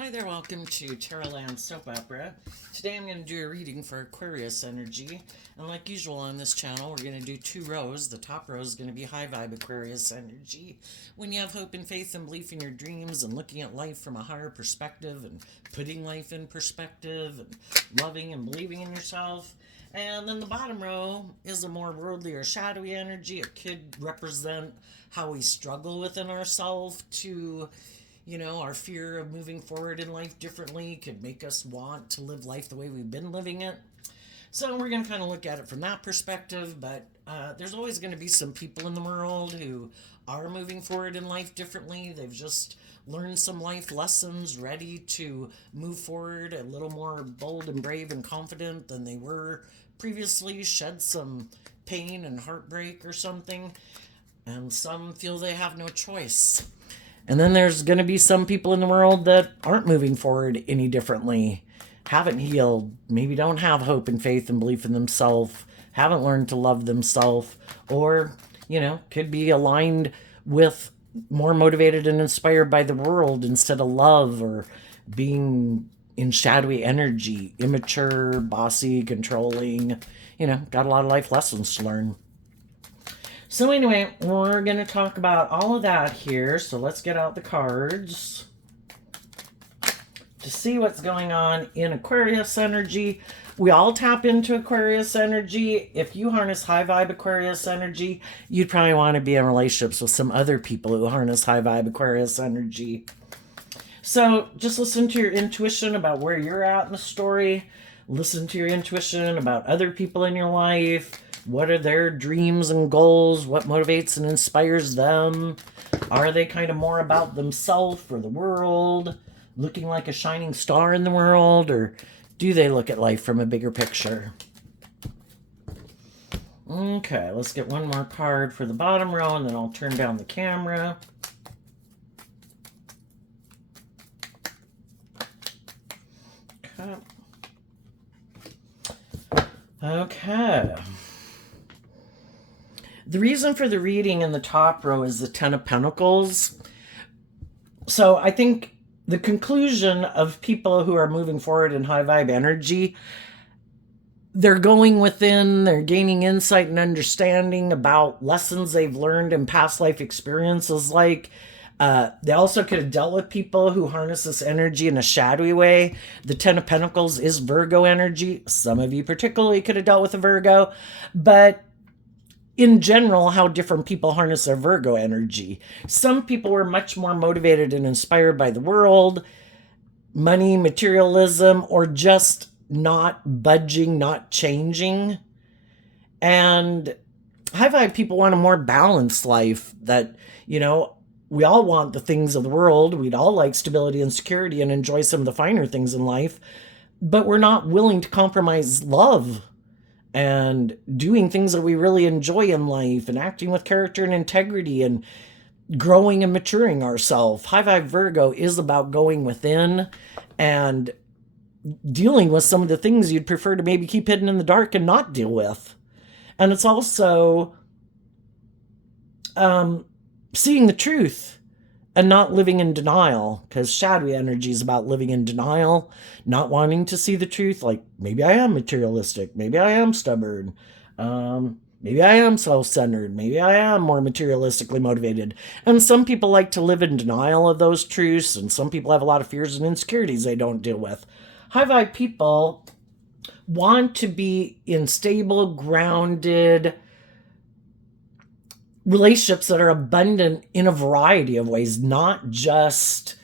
Hi there, welcome to Terraland Soap Opera. Today I'm going to do a reading for Aquarius energy. And like usual on this channel, we're going to do two rows. The top row is going to be high vibe Aquarius energy. When you have hope and faith and belief in your dreams and looking at life from a higher perspective and putting life in perspective and loving and believing in yourself. And then the bottom row is a more worldly or shadowy energy. It could represent how we struggle within ourselves to our fear of moving forward in life differently could make us want to live life the way we've been living it. So we're going to kind of look at it from that perspective, but there's always going to be some people in the world who are moving forward in life differently. They've just learned some life lessons, ready to move forward a little more bold and brave and confident than they were previously, shed some pain and heartbreak or something, and some feel they have no choice. And then there's going to be some people in the world that aren't moving forward any differently, haven't healed, maybe don't have hope and faith and belief in themselves, haven't learned to love themselves, or, could be aligned with more motivated and inspired by the world instead of love, or being in shadowy energy, immature, bossy, controlling, got a lot of life lessons to learn. So anyway, we're going to talk about all of that here. So let's get out the cards to see what's going on in Aquarius energy. We all tap into Aquarius energy. If you harness high vibe Aquarius energy, you'd probably want to be in relationships with some other people who harness high vibe Aquarius energy. So just listen to your intuition about where you're at in the story. Listen to your intuition about other people in your life. What are their dreams and goals? What motivates and inspires them? Are they kind of more about themselves or the world, looking like a shining star in the world? Or do they look at life from a bigger picture? Okay, let's get one more card for the bottom row, and then I'll turn down the camera. Okay. The reason for the reading in the top row is the Ten of Pentacles. So I think the conclusion of people who are moving forward in high vibe energy, they're going within, they're gaining insight and understanding about lessons they've learned in past life experiences. They also could have dealt with people who harness this energy in a shadowy way. The Ten of Pentacles is Virgo energy. Some of you particularly could have dealt with a Virgo, but in general, how different people harness their Virgo energy. Some people were much more motivated and inspired by the world, money, materialism, or just not budging, not changing. And high vibe people want a more balanced life that, we all want the things of the world. We'd all like stability and security and enjoy some of the finer things in life, but we're not willing to compromise love and doing things that we really enjoy in life and acting with character and integrity and growing and maturing ourselves. High vibe Virgo is about going within and dealing with some of the things you'd prefer to maybe keep hidden in the dark and not deal with. And it's also seeing the truth and not living in denial, because shadowy energy is about living in denial, not wanting to see the truth. Like, maybe I am materialistic, maybe I am stubborn, maybe I am self-centered, maybe I am more materialistically motivated. And some people like to live in denial of those truths, and some people have a lot of fears and insecurities they don't deal with. High vibe people want to be in stable, grounded relationships that are abundant in a variety of ways, not just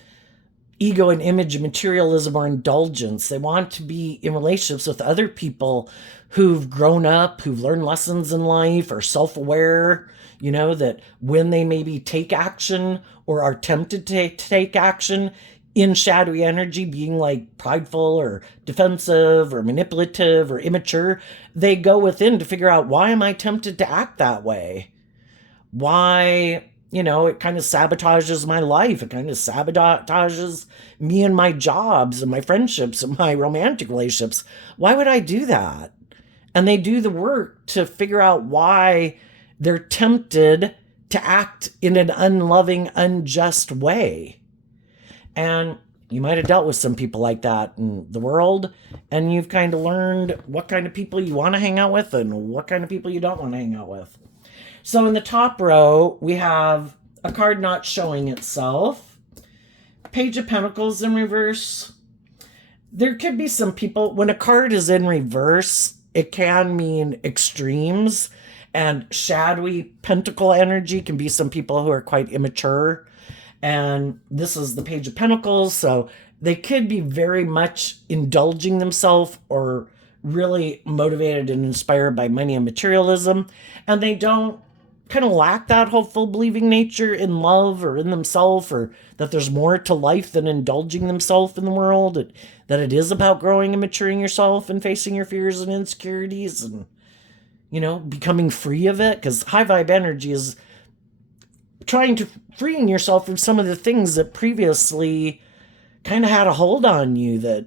ego and image, materialism, or indulgence. They want to be in relationships with other people who've grown up, who've learned lessons in life, are self-aware, that when they maybe take action or are tempted to take action in shadowy energy, being like prideful or defensive or manipulative or immature, they go within to figure out, why am I tempted to act that way? Why, it kind of sabotages my life. It kind of sabotages me and my jobs and my friendships and my romantic relationships. Why would I do that? And they do the work to figure out why they're tempted to act in an unloving, unjust way. And You might have dealt with some people like that in the world, and you've kind of learned what kind of people you want to hang out with and what kind of people you don't want to hang out with. So in the top row, we have a card not showing itself, Page of Pentacles in reverse. There could be some people, when a card is in reverse, it can mean extremes, and shadowy pentacle energy can be some people who are quite immature. And this is the Page of Pentacles, so they could be very much indulging themselves or really motivated and inspired by money and materialism, and they don't kind of lack that hopeful, believing nature in love or in themselves, or that there's more to life than indulging themselves in the world, that it is about growing and maturing yourself and facing your fears and insecurities and, becoming free of it. Because high vibe energy is trying to freeing yourself from some of the things that previously kind of had a hold on you, that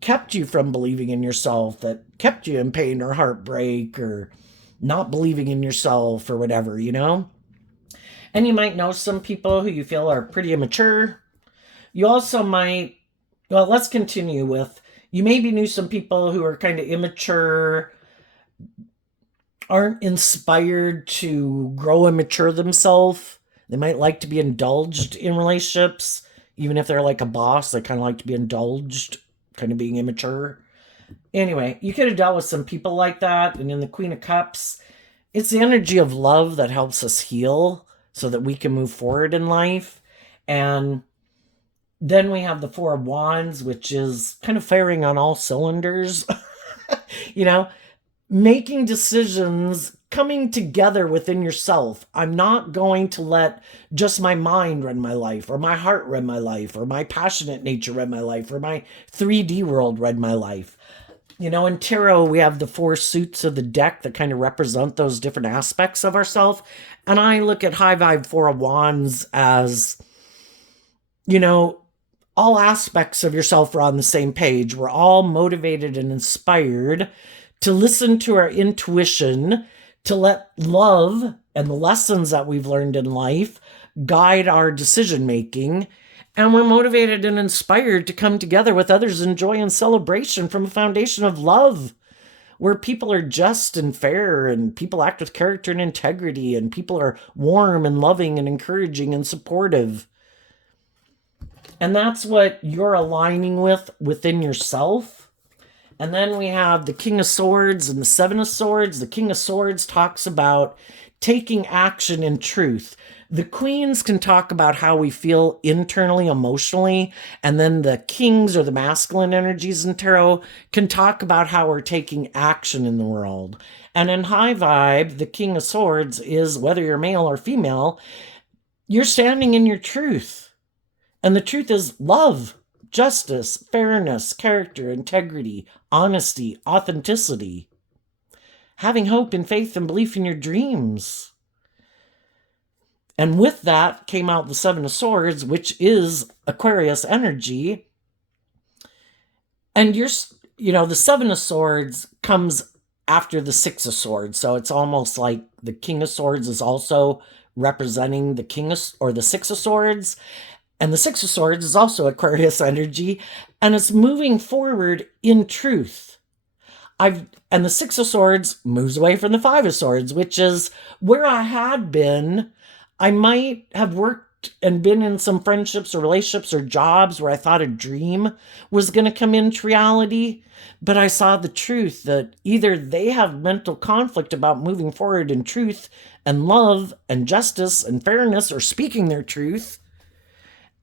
kept you from believing in yourself, that kept you in pain or heartbreak or not believing in yourself or whatever, And you might know some people who you feel are pretty immature. You also might, let's continue with, you maybe knew some people who are kind of immature, aren't inspired to grow and mature themselves. They might like to be indulged in relationships, even if they're like a boss, they kind of like to be indulged, kind of being immature. Anyway, you could have dealt with some people like that. And in the Queen of Cups, it's the energy of love that helps us heal so that we can move forward in life. And then we have the Four of Wands, which is kind of firing on all cylinders, making decisions, coming together within yourself. I'm not going to let just my mind run my life, or my heart run my life, or my passionate nature run my life, or my 3D world run my life. In tarot, we have the four suits of the deck that kind of represent those different aspects of ourselves. And I look at High Vibe Four of Wands as, all aspects of yourself are on the same page. We're all motivated and inspired to listen to our intuition, to let love and the lessons that we've learned in life guide our decision making. And we're motivated and inspired to come together with others in joy and celebration from a foundation of love, where people are just and fair, and people act with character and integrity, and people are warm and loving and encouraging and supportive. And that's what you're aligning with within yourself. And then we have the King of Swords and the Seven of Swords. The King of Swords talks about taking action in truth. The Queens can talk about how we feel internally, emotionally, and then the Kings, or the masculine energies in tarot, can talk about how we're taking action in the world. And in High Vibe, the King of Swords is, whether you're male or female, you're standing in your truth. And the truth is love, justice, fairness, character, integrity, honesty, authenticity. Having hope and faith and belief in your dreams. And with that came out the Seven of Swords, which is Aquarius energy. And the Seven of Swords comes after the Six of Swords. So it's almost like the King of Swords is also representing the the Six of Swords. And the Six of Swords is also Aquarius energy, and it's moving forward in truth. And the Six of Swords moves away from the Five of Swords, which is where I had been. I might have worked and been in some friendships or relationships or jobs where I thought a dream was going to come into reality, but I saw the truth that either they have mental conflict about moving forward in truth and love and justice and fairness, or speaking their truth,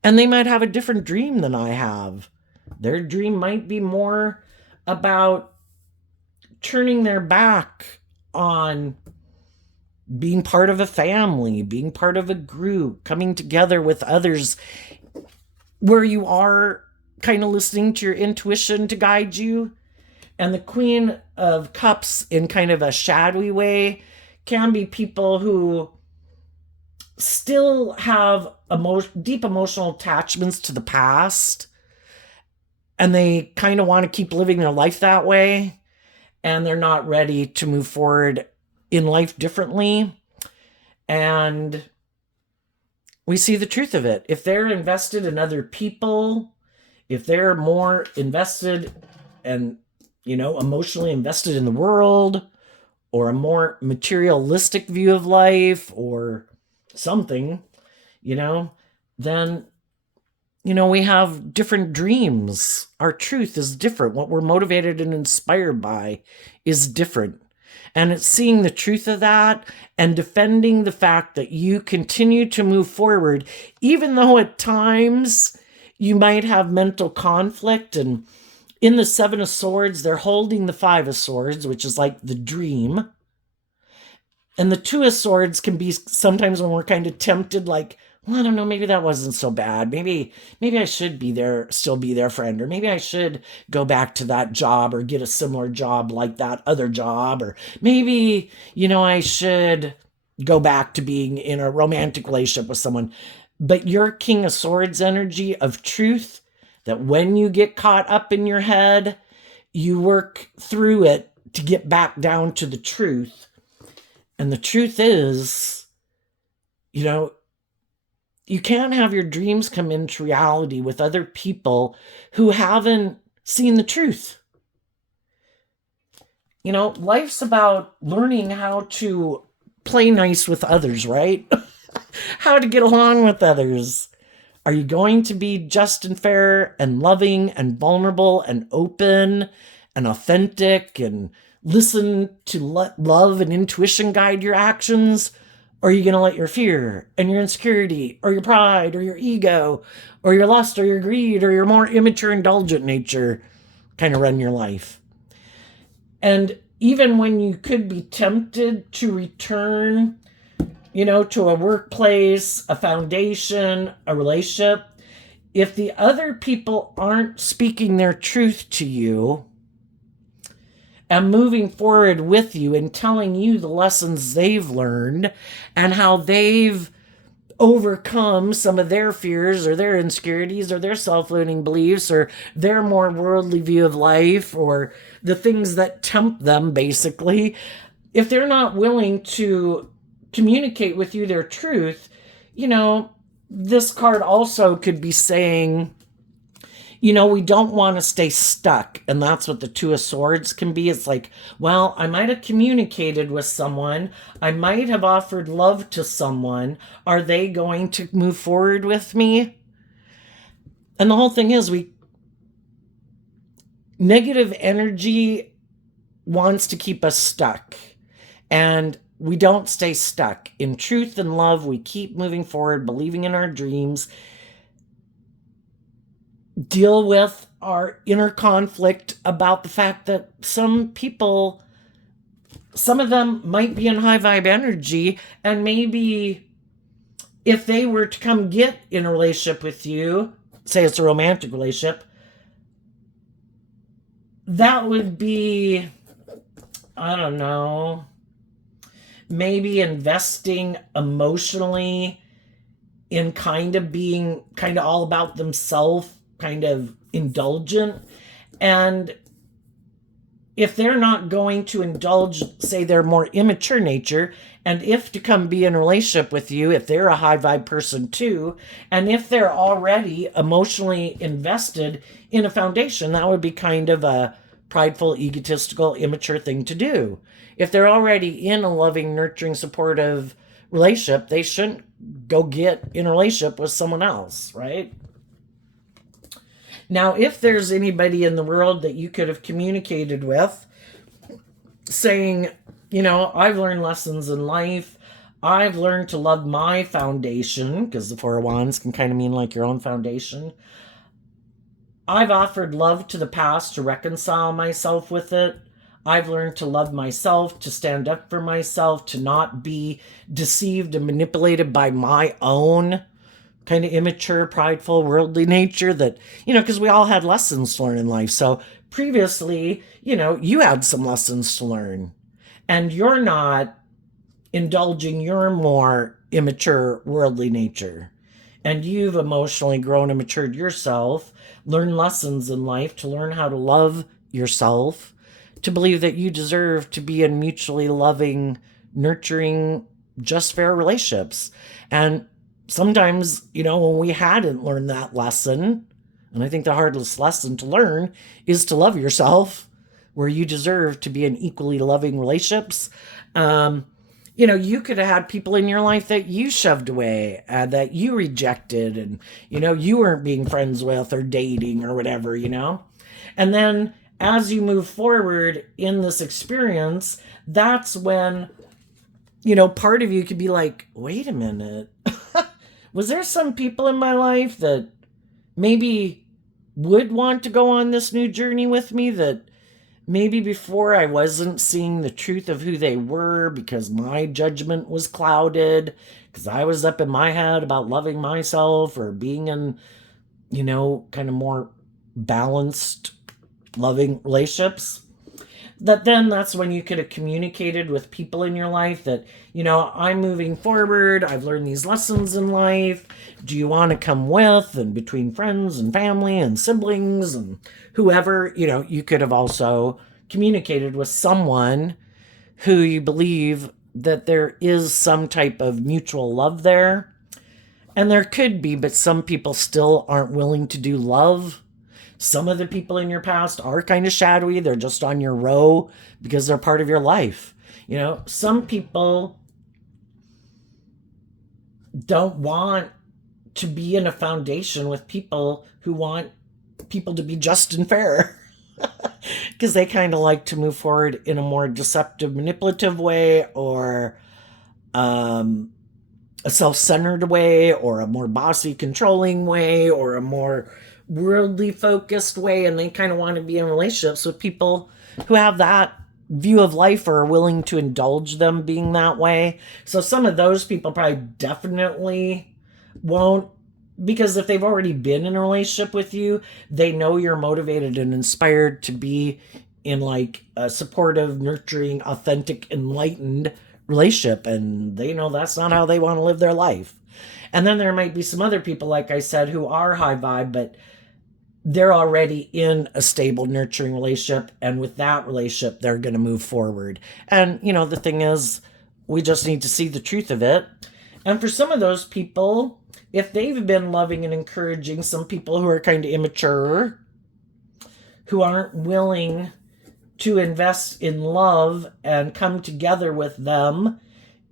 and they might have a different dream than I have. Their dream might be more about turning their back on being part of a family, being part of a group, coming together with others, where you are kind of listening to your intuition to guide you. And the Queen of Cups, in kind of a shadowy way, can be people who still have deep emotional attachments to the past, and they kind of want to keep living their life that way, and they're not ready to move forward in life differently. And we see the truth of it. If they're invested in other people, if they're more invested and, emotionally invested in the world, or a more materialistic view of life, or something, then, we have different dreams. Our truth is different. What we're motivated and inspired by is different. And it's seeing the truth of that and defending the fact that you continue to move forward, even though at times you might have mental conflict. And in the Seven of Swords, they're holding the Five of Swords, which is like the dream. And the Two of Swords can be sometimes when we're kind of tempted, like, well, I don't know, maybe that wasn't so bad. Maybe I should be there, still be their friend, or maybe I should go back to that job or get a similar job like that other job, or maybe, I should go back to being in a romantic relationship with someone. But your King of Swords energy of truth, that when you get caught up in your head, you work through it to get back down to the truth. And the truth is, you can't have your dreams come into reality with other people who haven't seen the truth. Life's about learning how to play nice with others, right? How to get along with others. Are you going to be just and fair and loving and vulnerable and open and authentic and listen to let love and intuition guide your actions? Or are you going to let your fear and your insecurity or your pride or your ego or your lust or your greed or your more immature, indulgent nature kind of run your life? And even when you could be tempted to return, to a workplace, a foundation, a relationship, if the other people aren't speaking their truth to you and moving forward with you and telling you the lessons they've learned and how they've overcome some of their fears or their insecurities or their self-limiting beliefs or their more worldly view of life or the things that tempt them, basically, if they're not willing to communicate with you their truth, this card also could be saying, we don't want to stay stuck. And that's what the Two of Swords can be. It's like, well, I might have communicated with someone. I might have offered love to someone. Are they going to move forward with me? And the whole thing is, negative energy wants to keep us stuck. And we don't stay stuck. In truth and love, we keep moving forward, believing in our dreams, deal with our inner conflict about the fact that some people, some of them might be in high vibe energy, and maybe if they were to come get in a relationship with you, say it's a romantic relationship, that would be, I don't know, maybe investing emotionally in kind of being kind of all about themselves, kind of indulgent. And if they're not going to indulge, say their more immature nature, and if to come be in a relationship with you, if they're a high vibe person too, and if they're already emotionally invested in a foundation, that would be kind of a prideful, egotistical, immature thing to do. If they're already in a loving, nurturing, supportive relationship, they shouldn't go get in a relationship with someone else, right? Now, if there's anybody in the world that you could have communicated with, saying, I've learned lessons in life, I've learned to love my foundation, because the Four of Wands can kind of mean like your own foundation. I've offered love to the past to reconcile myself with it. I've learned to love myself, to stand up for myself, to not be deceived and manipulated by my own kind of immature, prideful, worldly nature that, because we all had lessons to learn in life. So previously, you had some lessons to learn, and you're not indulging your more immature, worldly nature. And you've emotionally grown and matured yourself, learned lessons in life to learn how to love yourself, to believe that you deserve to be in mutually loving, nurturing, just fair relationships. And sometimes, when we hadn't learned that lesson, And I think the hardest lesson to learn is to love yourself, where you deserve to be in equally loving relationships. You could have had people in your life that you shoved away, that you rejected, and, you weren't being friends with or dating or whatever, And then as you move forward in this experience, that's when, part of you could be like, wait a minute. Was there some people in my life that maybe would want to go on this new journey with me, that maybe before I wasn't seeing the truth of who they were because my judgment was clouded, because I was up in my head about loving myself or being in, kind of more balanced, loving relationships? That's when you could have communicated with people in your life that, I'm moving forward. I've learned these lessons in life. Do you want to come with? And between friends and family and siblings and whoever, you could have also communicated with someone who you believe that there is some type of mutual love there. And there could be, but some people still aren't willing to do love. Some of the people in your past are kind of shadowy. They're just on your row because they're part of your life. Some people don't want to be in a foundation with people who want people to be just and fair because they kind of like to move forward in a more deceptive, manipulative way, or a self-centered way, or a more bossy, controlling way, or a more worldly focused way, and they kind of want to be in relationships with people who have that view of life or are willing to indulge them being that way. So some of those people probably definitely won't, because if they've already been in a relationship with you, they know you're motivated and inspired to be in like a supportive, nurturing, authentic, enlightened relationship, and they know that's not how they want to live their life. And then there might be some other people, like I said, who are high vibe, but they're already in a stable, nurturing relationship. And with that relationship, they're going to move forward. And, the thing is, we just need to see the truth of it. And for some of those people, if they've been loving and encouraging some people who are kind of immature, who aren't willing to invest in love and come together with them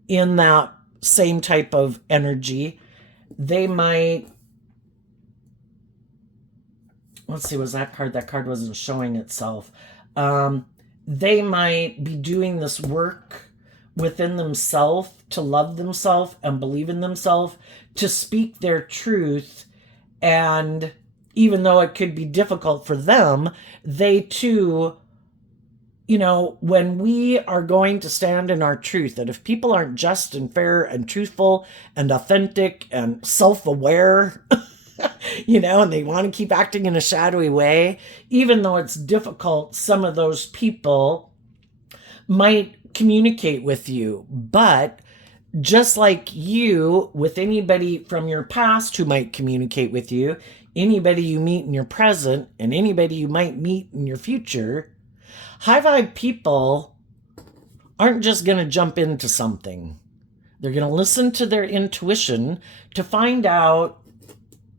in that same type of energy, they might, let's see, was that card? That card wasn't showing itself. They might be doing this work within themselves to love themselves and believe in themselves, to speak their truth. And even though it could be difficult for them, they too, when we are going to stand in our truth, that if people aren't just and fair and truthful and authentic and self-aware, and they want to keep acting in a shadowy way, even though it's difficult, some of those people might communicate with you. But just like you, with anybody from your past who might communicate with you, anybody you meet in your present, and anybody you might meet in your future, high vibe people aren't just going to jump into something. They're going to listen to their intuition to find out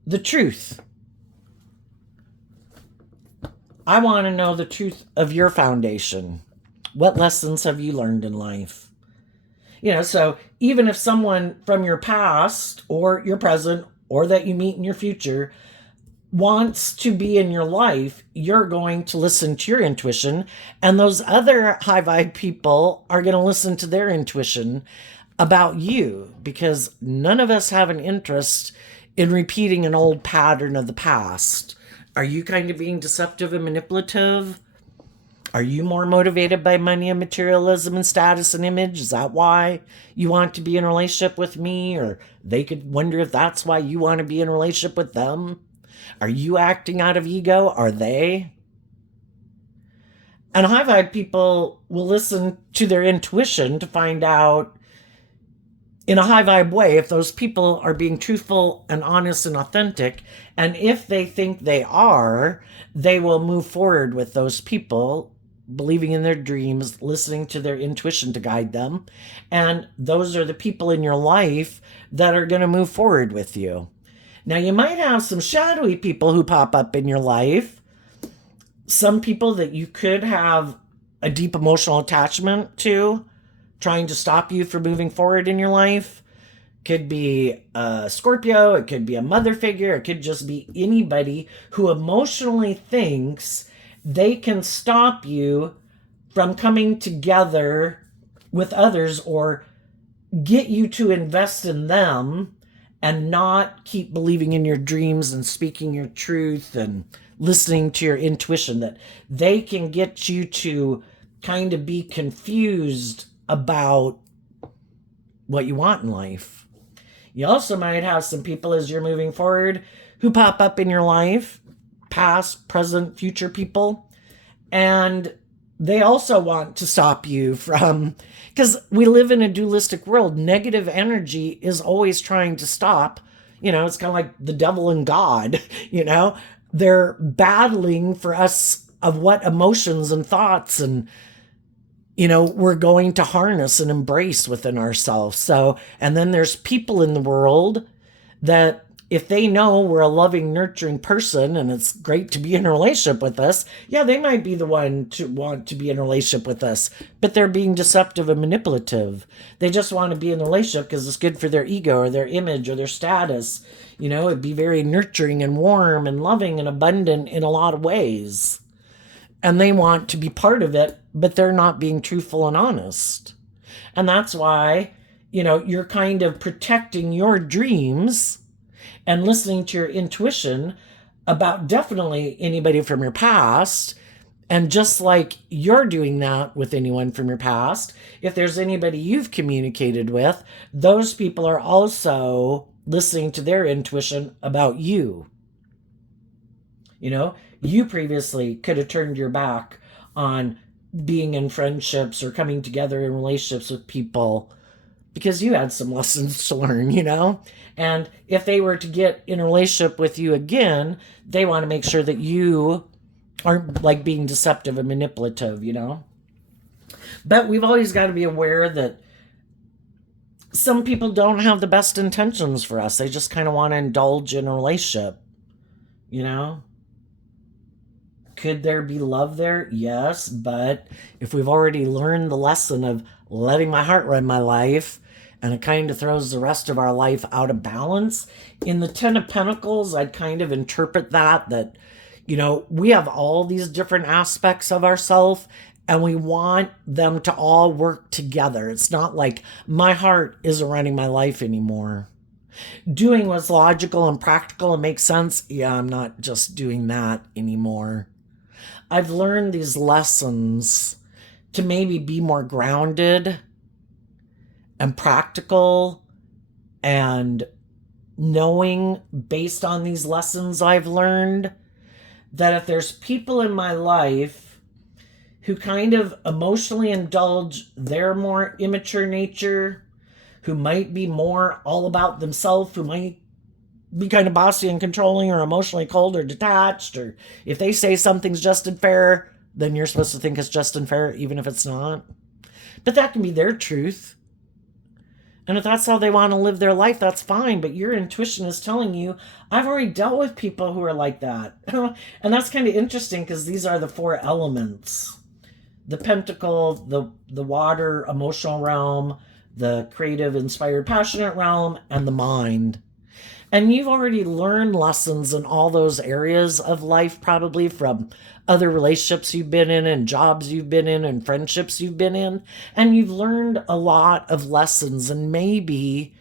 the truth. I want to know the truth of your foundation. What lessons have you learned in life? So even if someone from your past or your present or that you meet in your future wants to be in your life, you're going to listen to your intuition, and those other high vibe people are going to listen to their intuition about you, because none of us have an interest in repeating an old pattern of the past. Are you kind of being deceptive and manipulative? Are you more motivated by money and materialism and status and image? Is that why you want to be in a relationship with me? Or they could wonder if that's why you want to be in a relationship with them. Are you acting out of ego? Are they? And high vibe people will listen to their intuition to find out in a high vibe way if those people are being truthful and honest and authentic. And if they think they are, they will move forward with those people, believing in their dreams, listening to their intuition to guide them. And those are the people in your life that are going to move forward with you. Now, you might have some shadowy people who pop up in your life. Some people that you could have a deep emotional attachment to, trying to stop you from moving forward in your life. Could be a Scorpio, it could be a mother figure, it could just be anybody who emotionally thinks they can stop you from coming together with others or get you to invest in them and not keep believing in your dreams and speaking your truth and listening to your intuition, that they can get you to kind of be confused about what you want in life. You also might have some people as you're moving forward who pop up in your life, past, present, future people, and they also want to stop you from, because we live in a dualistic world. Negative energy is always trying to stop. It's kind of like the devil and God, they're battling for us of what emotions and thoughts and we're going to harness and embrace within ourselves. So, and then there's people in the world that if they know we're a loving, nurturing person and it's great to be in a relationship with us, yeah, they might be the one to want to be in a relationship with us, but they're being deceptive and manipulative. They just want to be in a relationship because it's good for their ego or their image or their status. It'd be very nurturing and warm and loving and abundant in a lot of ways. And they want to be part of it, but they're not being truthful and honest. And that's why, you're kind of protecting your dreams and listening to your intuition about definitely anybody from your past. And just like you're doing that with anyone from your past, if there's anybody you've communicated with, those people are also listening to their intuition about you. You previously could have turned your back on being in friendships or coming together in relationships with people because you had some lessons to learn, And if they were to get in a relationship with you again, they want to make sure that you aren't like being deceptive and manipulative, But we've always got to be aware that some people don't have the best intentions for us. They just kind of want to indulge in a relationship, Could there be love there? Yes, but if we've already learned the lesson of letting my heart run my life, and it kind of throws the rest of our life out of balance. In the Ten of Pentacles, I'd kind of interpret that, we have all these different aspects of ourselves, and we want them to all work together. It's not like my heart isn't running my life anymore. Doing what's logical and practical and makes sense, yeah, I'm not just doing that anymore. I've learned these lessons to maybe be more grounded and practical, and knowing based on these lessons I've learned that if there's people in my life who kind of emotionally indulge their more immature nature, who might be more all about themselves, who might be kind of bossy and controlling or emotionally cold or detached, or if they say something's just and fair, then you're supposed to think it's just and fair even if it's not. But that can be their truth. And if that's how they want to live their life, that's fine. But your intuition is telling you, I've already dealt with people who are like that. And that's kind of interesting because these are the four elements. The pentacle, the water, emotional realm, the creative, inspired, passionate realm, and the mind. And you've already learned lessons in all those areas of life, probably from other relationships you've been in and jobs you've been in and friendships you've been in. And you've learned a lot of lessons. And maybe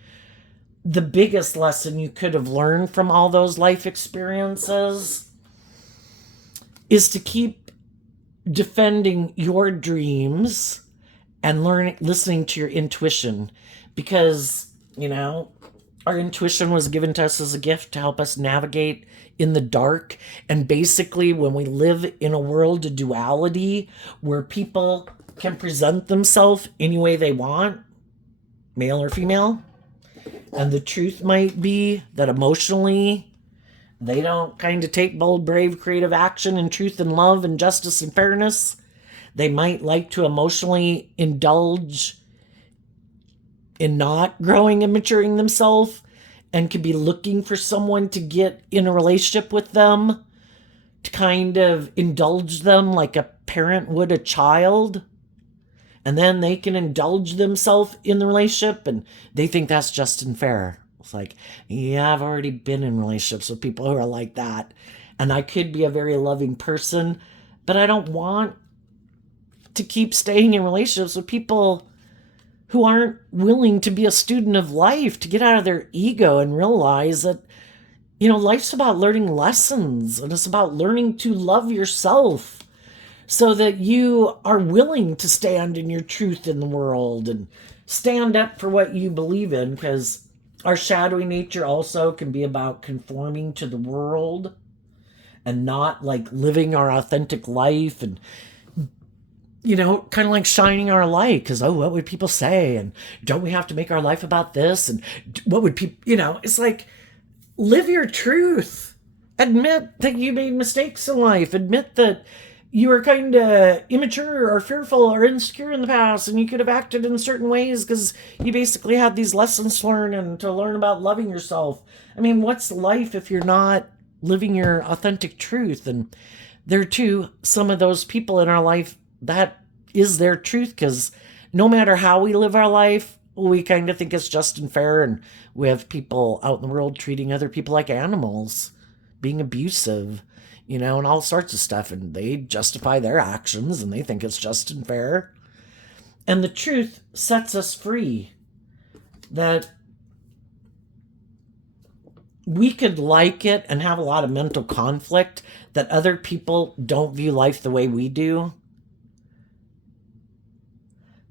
the biggest lesson you could have learned from all those life experiences is to keep defending your dreams and listening to your intuition. Because, our intuition was given to us as a gift to help us navigate in the dark. And basically, when we live in a world of duality where people can present themselves any way they want, male or female, and the truth might be that emotionally they don't kind of take bold, brave, creative action in truth and love and justice and fairness. They might like to emotionally indulge in not growing and maturing themselves. and could be looking for someone to get in a relationship with them, to kind of indulge them like a parent would a child. And then they can indulge themselves in the relationship and they think that's just and fair. It's like, yeah, I've already been in relationships with people who are like that. And I could be a very loving person, but I don't want to keep staying in relationships with people who aren't willing to be a student of life, to get out of their ego and realize that, life's about learning lessons and it's about learning to love yourself so that you are willing to stand in your truth in the world and stand up for what you believe in, because our shadowy nature also can be about conforming to the world and not like living our authentic life and kind of like shining our light because, what would people say? And don't we have to make our life about this? And what would people, it's like, live your truth. Admit that you made mistakes in life. Admit that you were kind of immature or fearful or insecure in the past and you could have acted in certain ways because you basically had these lessons to learn and to learn about loving yourself. I mean, what's life if you're not living your authentic truth? And there are too some of those people in our life that is their truth, because no matter how we live our life, we kind of think it's just and fair, and we have people out in the world treating other people like animals, being abusive, and all sorts of stuff, and they justify their actions and they think it's just and fair. And the truth sets us free, that we could like it and have a lot of mental conflict that other people don't view life the way we do.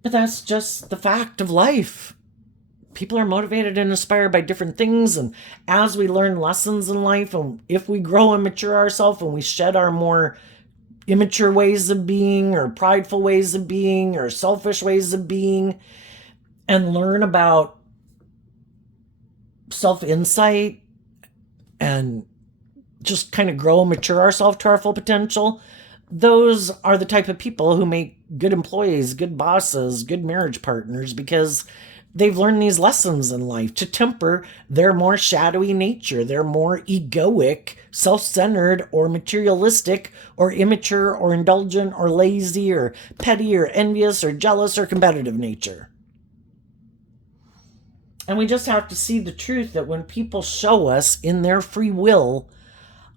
But that's just the fact of life. People are motivated and inspired by different things. And as we learn lessons in life, and if we grow and mature ourselves and we shed our more immature ways of being or prideful ways of being or selfish ways of being and learn about self-insight and just kind of grow and mature ourselves to our full potential, those are the type of people who make good employees, good bosses, good marriage partners, because they've learned these lessons in life to temper their more shadowy nature, their more egoic, self-centered, or materialistic, or immature, or indulgent, or lazy, or petty, or envious, or jealous, or competitive nature. And we just have to see the truth that when people show us in their free will,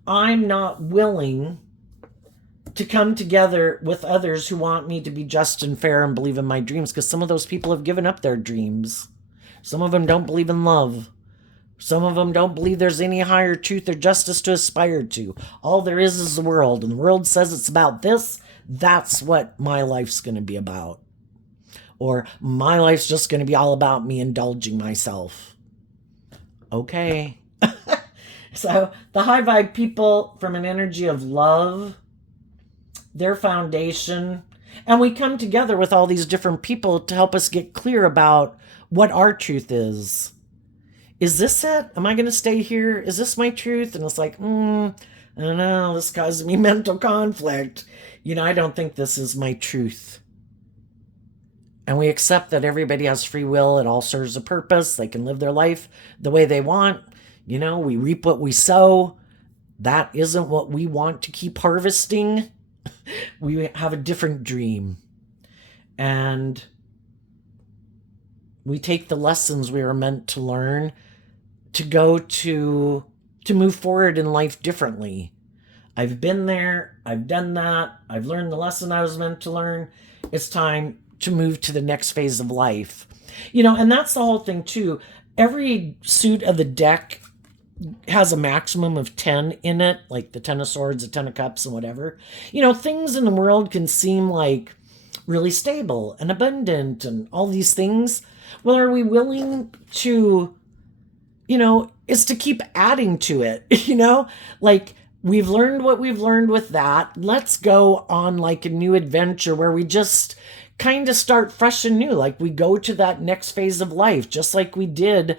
I'm not willing to come together with others who want me to be just and fair and believe in my dreams, because some of those people have given up their dreams. Some of them don't believe in love. Some of them don't believe there's any higher truth or justice to aspire to. All there is the world, and the world says it's about this. That's what my life's going to be about. Or my life's just going to be all about me indulging myself. Okay. So the high vibe people, from an energy of love, their foundation, and we come together with all these different people to help us get clear about what our truth is. Is this it? Am I going to stay here? Is this my truth? And it's like, I don't know, this causes me mental conflict. I don't think this is my truth. And we accept that everybody has free will. It all serves a purpose. They can live their life the way they want. We reap what we sow. That isn't what we want to keep harvesting. We have a different dream. And we take the lessons we are meant to learn to go to move forward in life differently. I've been there. I've done that. I've learned the lesson I was meant to learn. It's time to move to the next phase of life. And that's the whole thing too. Every suit of the deck has a maximum of 10 in it, like the 10 of swords, the 10 of cups, and whatever. Things in the world can seem like really stable and abundant and all these things. Well, are we willing to, is to keep adding to it, like we've learned what we've learned with that. Let's go on like a new adventure where we just kind of start fresh and new. Like we go to that next phase of life, just like we did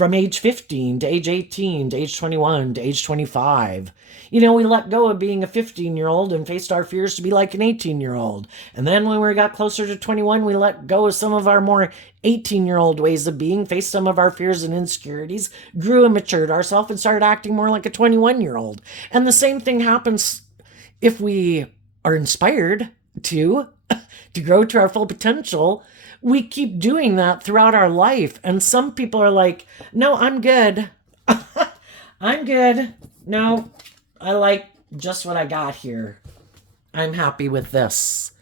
from age 15 to age 18 to age 21 to age 25. You know, we let go of being a 15-year-old and faced our fears to be like an 18-year-old. And then when we got closer to 21, we let go of some of our more 18-year-old ways of being, faced some of our fears and insecurities, grew and matured ourselves, and started acting more like a 21-year-old. And the same thing happens if we are inspired to grow to our full potential. We keep doing that throughout our life. And some people are like, no, I'm good. I'm good. No, I like just what I got here. I'm happy with this.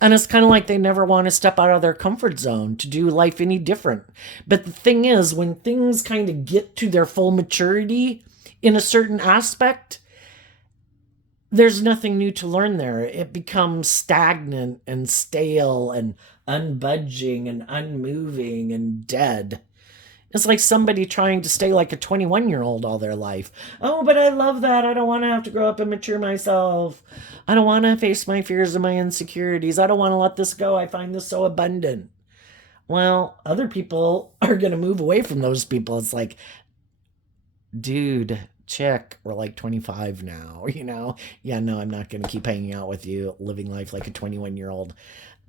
And it's kind of like they never want to step out of their comfort zone to do life any different. But the thing is, when things kind of get to their full maturity in a certain aspect, there's nothing new to learn there. It becomes stagnant and stale and unbudging and unmoving and dead. It's like somebody trying to stay like a 21-year-old all their life. Oh, but I love that. I don't want to have to grow up and mature myself. I don't want to face my fears and my insecurities. I don't want to let this go. I find this so abundant. Well, other people are going to move away from those people. It's like, dude, chick, we're like 25 now, you know? Yeah, no, I'm not going to keep hanging out with you, living life like a 21-year-old.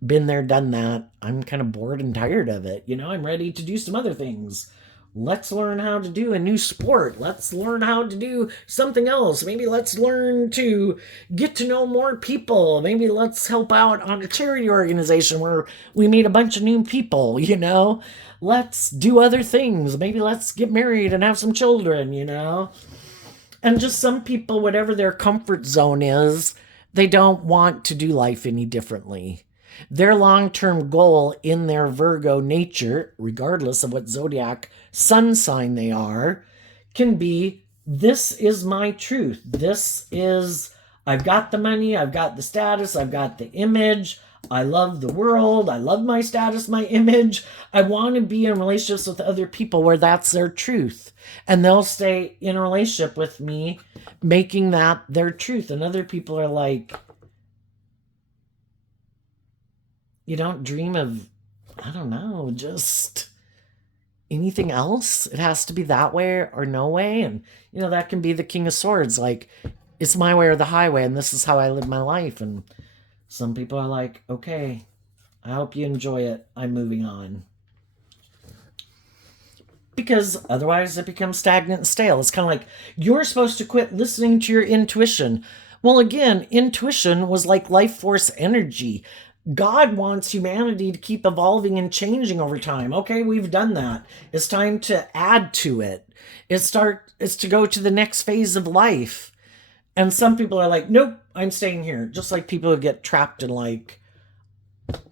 Been there, done that. I'm kind of bored and tired of it. You know, I'm ready to do some other things. Let's learn how to do a new sport. Let's learn how to do something else. Maybe let's learn to get to know more people. Maybe let's help out on a charity organization where we meet a bunch of new people, you know? Let's do other things. Maybe let's get married and have some children, you know? And just some people, whatever their comfort zone is, they don't want to do life any differently. Their long-term goal in their Virgo nature, regardless of what zodiac sun sign they are, can be, this is my truth. This is, I've got the money, I've got the status, I've got the image, I love the world, I love my status, my image. I want to be in relationships with other people where that's their truth. And they'll stay in a relationship with me, making that their truth. And other people are like, you don't dream of, I don't know, just anything else. It has to be that way or no way. And, you know, that can be the King of Swords. Like, it's my way or the highway, and this is how I live my life. And some people are like, okay, I hope you enjoy it. I'm moving on. Because otherwise it becomes stagnant and stale. It's kind of like, you're supposed to quit listening to your intuition. Well, again, intuition was like life force energy. God wants humanity to keep evolving and changing over time. Okay, we've done that. It's time to add to it. It's to go to the next phase of life. And some people are like, nope, I'm staying here. Just like people who get trapped in like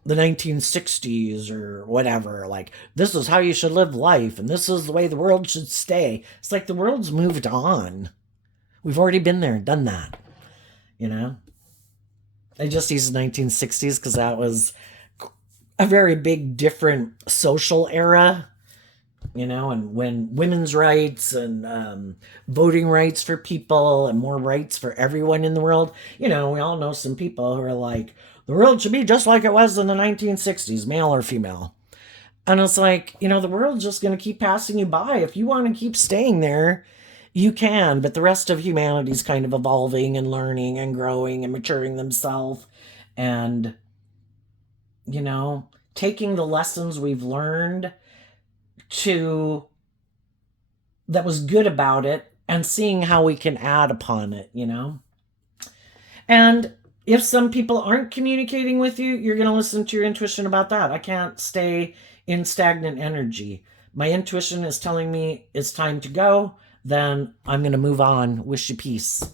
the 1960s or whatever. Like, this is how you should live life, and this is the way the world should stay. It's like the world's moved on. We've already been there, done that. You know? I just use the 1960s because that was a very big, different social era, you know, and when women's rights and voting rights for people and more rights for everyone in the world, you know, we all know some people who are like, the world should be just like it was in the 1960s, male or female. And it's like, you know, the world's just going to keep passing you by. If you want to keep staying there, you can, but the rest of humanity's kind of evolving and learning and growing and maturing themselves and, you know, taking the lessons we've learned that was good about it and seeing how we can add upon it, you know? And if some people aren't communicating with you, you're going to listen to your intuition about that. I can't stay in stagnant energy. My intuition is telling me it's time to go. Then I'm going to move on. Wish you peace.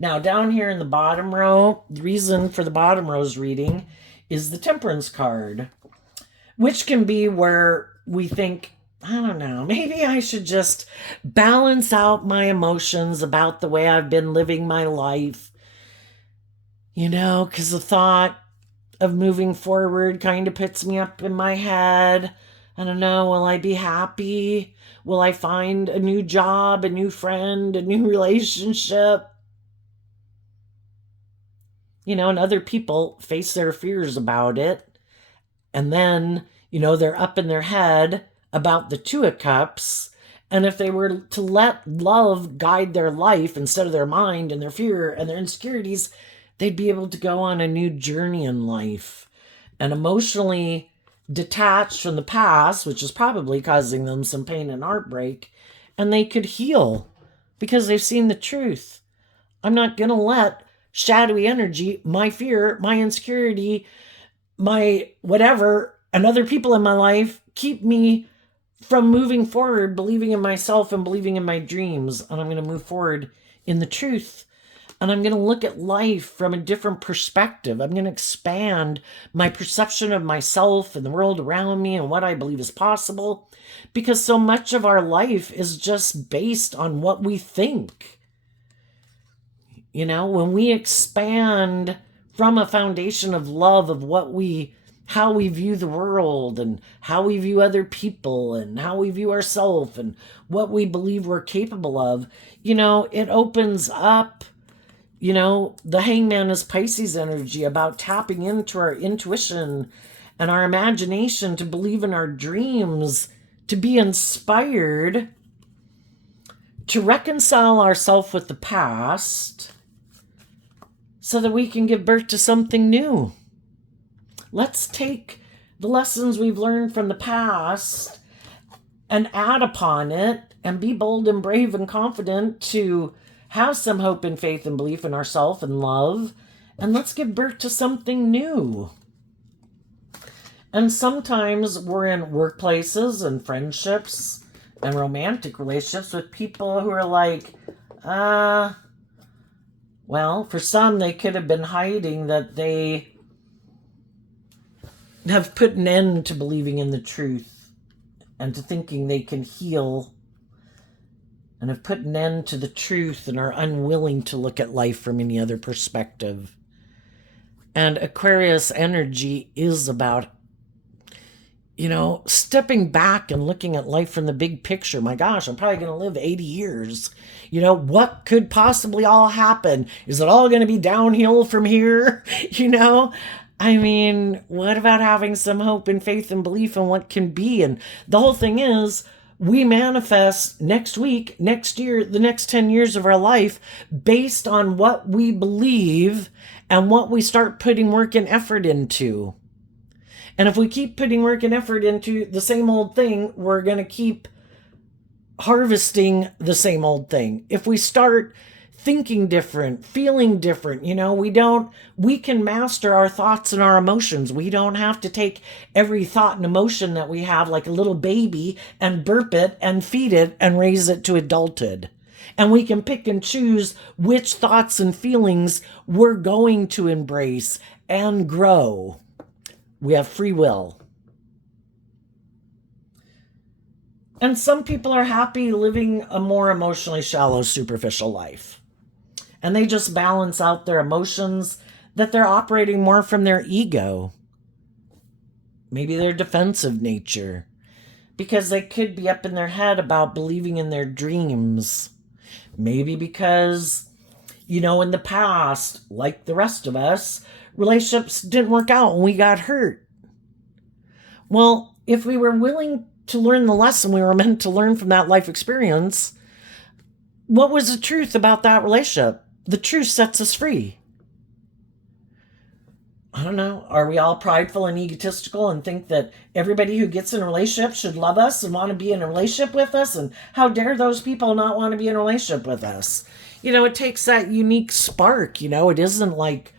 Now, down here in the bottom row, the reason for the bottom row's reading is the Temperance card, which can be where we think, I don't know, maybe I should just balance out my emotions about the way I've been living my life, you know, because the thought of moving forward kind of puts me up in my head. I don't know, will I be happy? Will I find a new job, a new friend, a new relationship? You know, and other people face their fears about it. And then, you know, they're up in their head about the Two of Cups. And if they were to let love guide their life instead of their mind and their fear and their insecurities, they'd be able to go on a new journey in life and emotionally detached from the past, which is probably causing them some pain and heartbreak, and they could heal because they've seen the truth. I'm not going to let shadowy energy, my fear, my insecurity, my whatever, and other people in my life keep me from moving forward, believing in myself and believing in my dreams. And I'm going to move forward in the truth. And I'm going to look at life from a different perspective. I'm going to expand my perception of myself and the world around me and what I believe is possible. Because so much of our life is just based on what we think. You know, when we expand from a foundation of love of how we view the world and how we view other people and how we view ourselves and what we believe we're capable of, you know, it opens up, you know, the hangman is Pisces energy about tapping into our intuition and our imagination to believe in our dreams, to be inspired, to reconcile ourselves with the past so that we can give birth to something new. Let's take the lessons we've learned from the past and add upon it and be bold and brave and confident to have some hope and faith and belief in ourselves and love. And let's give birth to something new. And sometimes we're in workplaces and friendships and romantic relationships with people who are like, well, for some, they could have been hiding that they have put an end to believing in the truth and to thinking they can heal, and have put an end to the truth and are unwilling to look at life from any other perspective. And Aquarius energy is about, you know, stepping back and looking at life from the big picture. My gosh, I'm probably going to live 80 years. You know, what could possibly all happen? Is it all going to be downhill from here? You know, I mean, what about having some hope and faith and belief in what can be? And the whole thing is, we manifest next week, next year, the next 10 years of our life based on what we believe and what we start putting work and effort into. And if we keep putting work and effort into the same old thing, we're going to keep harvesting the same old thing. If we start thinking different, feeling different, you know, we can master our thoughts and our emotions. We don't have to take every thought and emotion that we have like a little baby and burp it and feed it and raise it to adulthood. And we can pick and choose which thoughts and feelings we're going to embrace and grow. We have free will. And some people are happy living a more emotionally shallow, superficial life. And they just balance out their emotions, that they're operating more from their ego. Maybe their defensive nature. Because they could be up in their head about believing in their dreams. Maybe because, you know, in the past, like the rest of us, relationships didn't work out and we got hurt. Well, if we were willing to learn the lesson we were meant to learn from that life experience, what was the truth about that relationship? The truth sets us free. I don't know. Are we all prideful and egotistical and think that everybody who gets in a relationship should love us and want to be in a relationship with us? And how dare those people not want to be in a relationship with us? You know, it takes that unique spark. You know, it isn't like,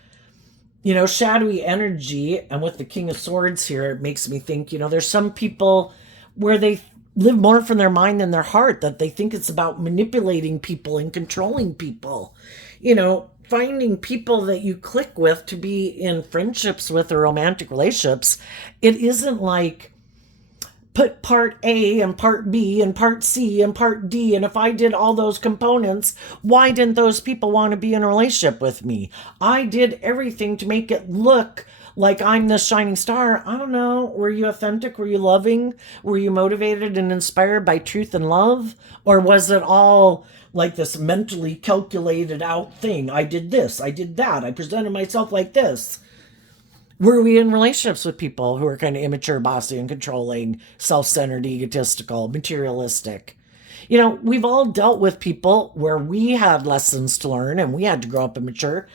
you know, shadowy energy. And with the King of Swords here, it makes me think, you know, there's some people where they live more from their mind than their heart, that they think it's about manipulating people and controlling people. You know, finding people that you click with to be in friendships with or romantic relationships, it isn't like put part A and part B and part C and part D, and if I did all those components, why didn't those people want to be in a relationship with me? I did everything to make it look like I'm the shining star. I don't know. Were you authentic? Were you loving? Were you motivated and inspired by truth and love? Or was it all like this mentally calculated out thing? I did this, I did that, I presented myself like this. Were we in relationships with people who are kind of immature, bossy, and controlling, self-centered, egotistical, materialistic? We've all dealt with people where we had lessons to learn and we had to grow up and mature.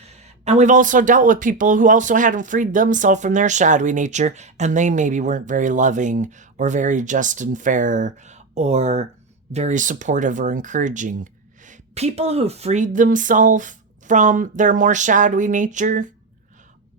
And we've also dealt with people who also hadn't freed themselves from their shadowy nature, and they maybe weren't very loving or very just and fair or very supportive or encouraging. People who freed themselves from their more shadowy nature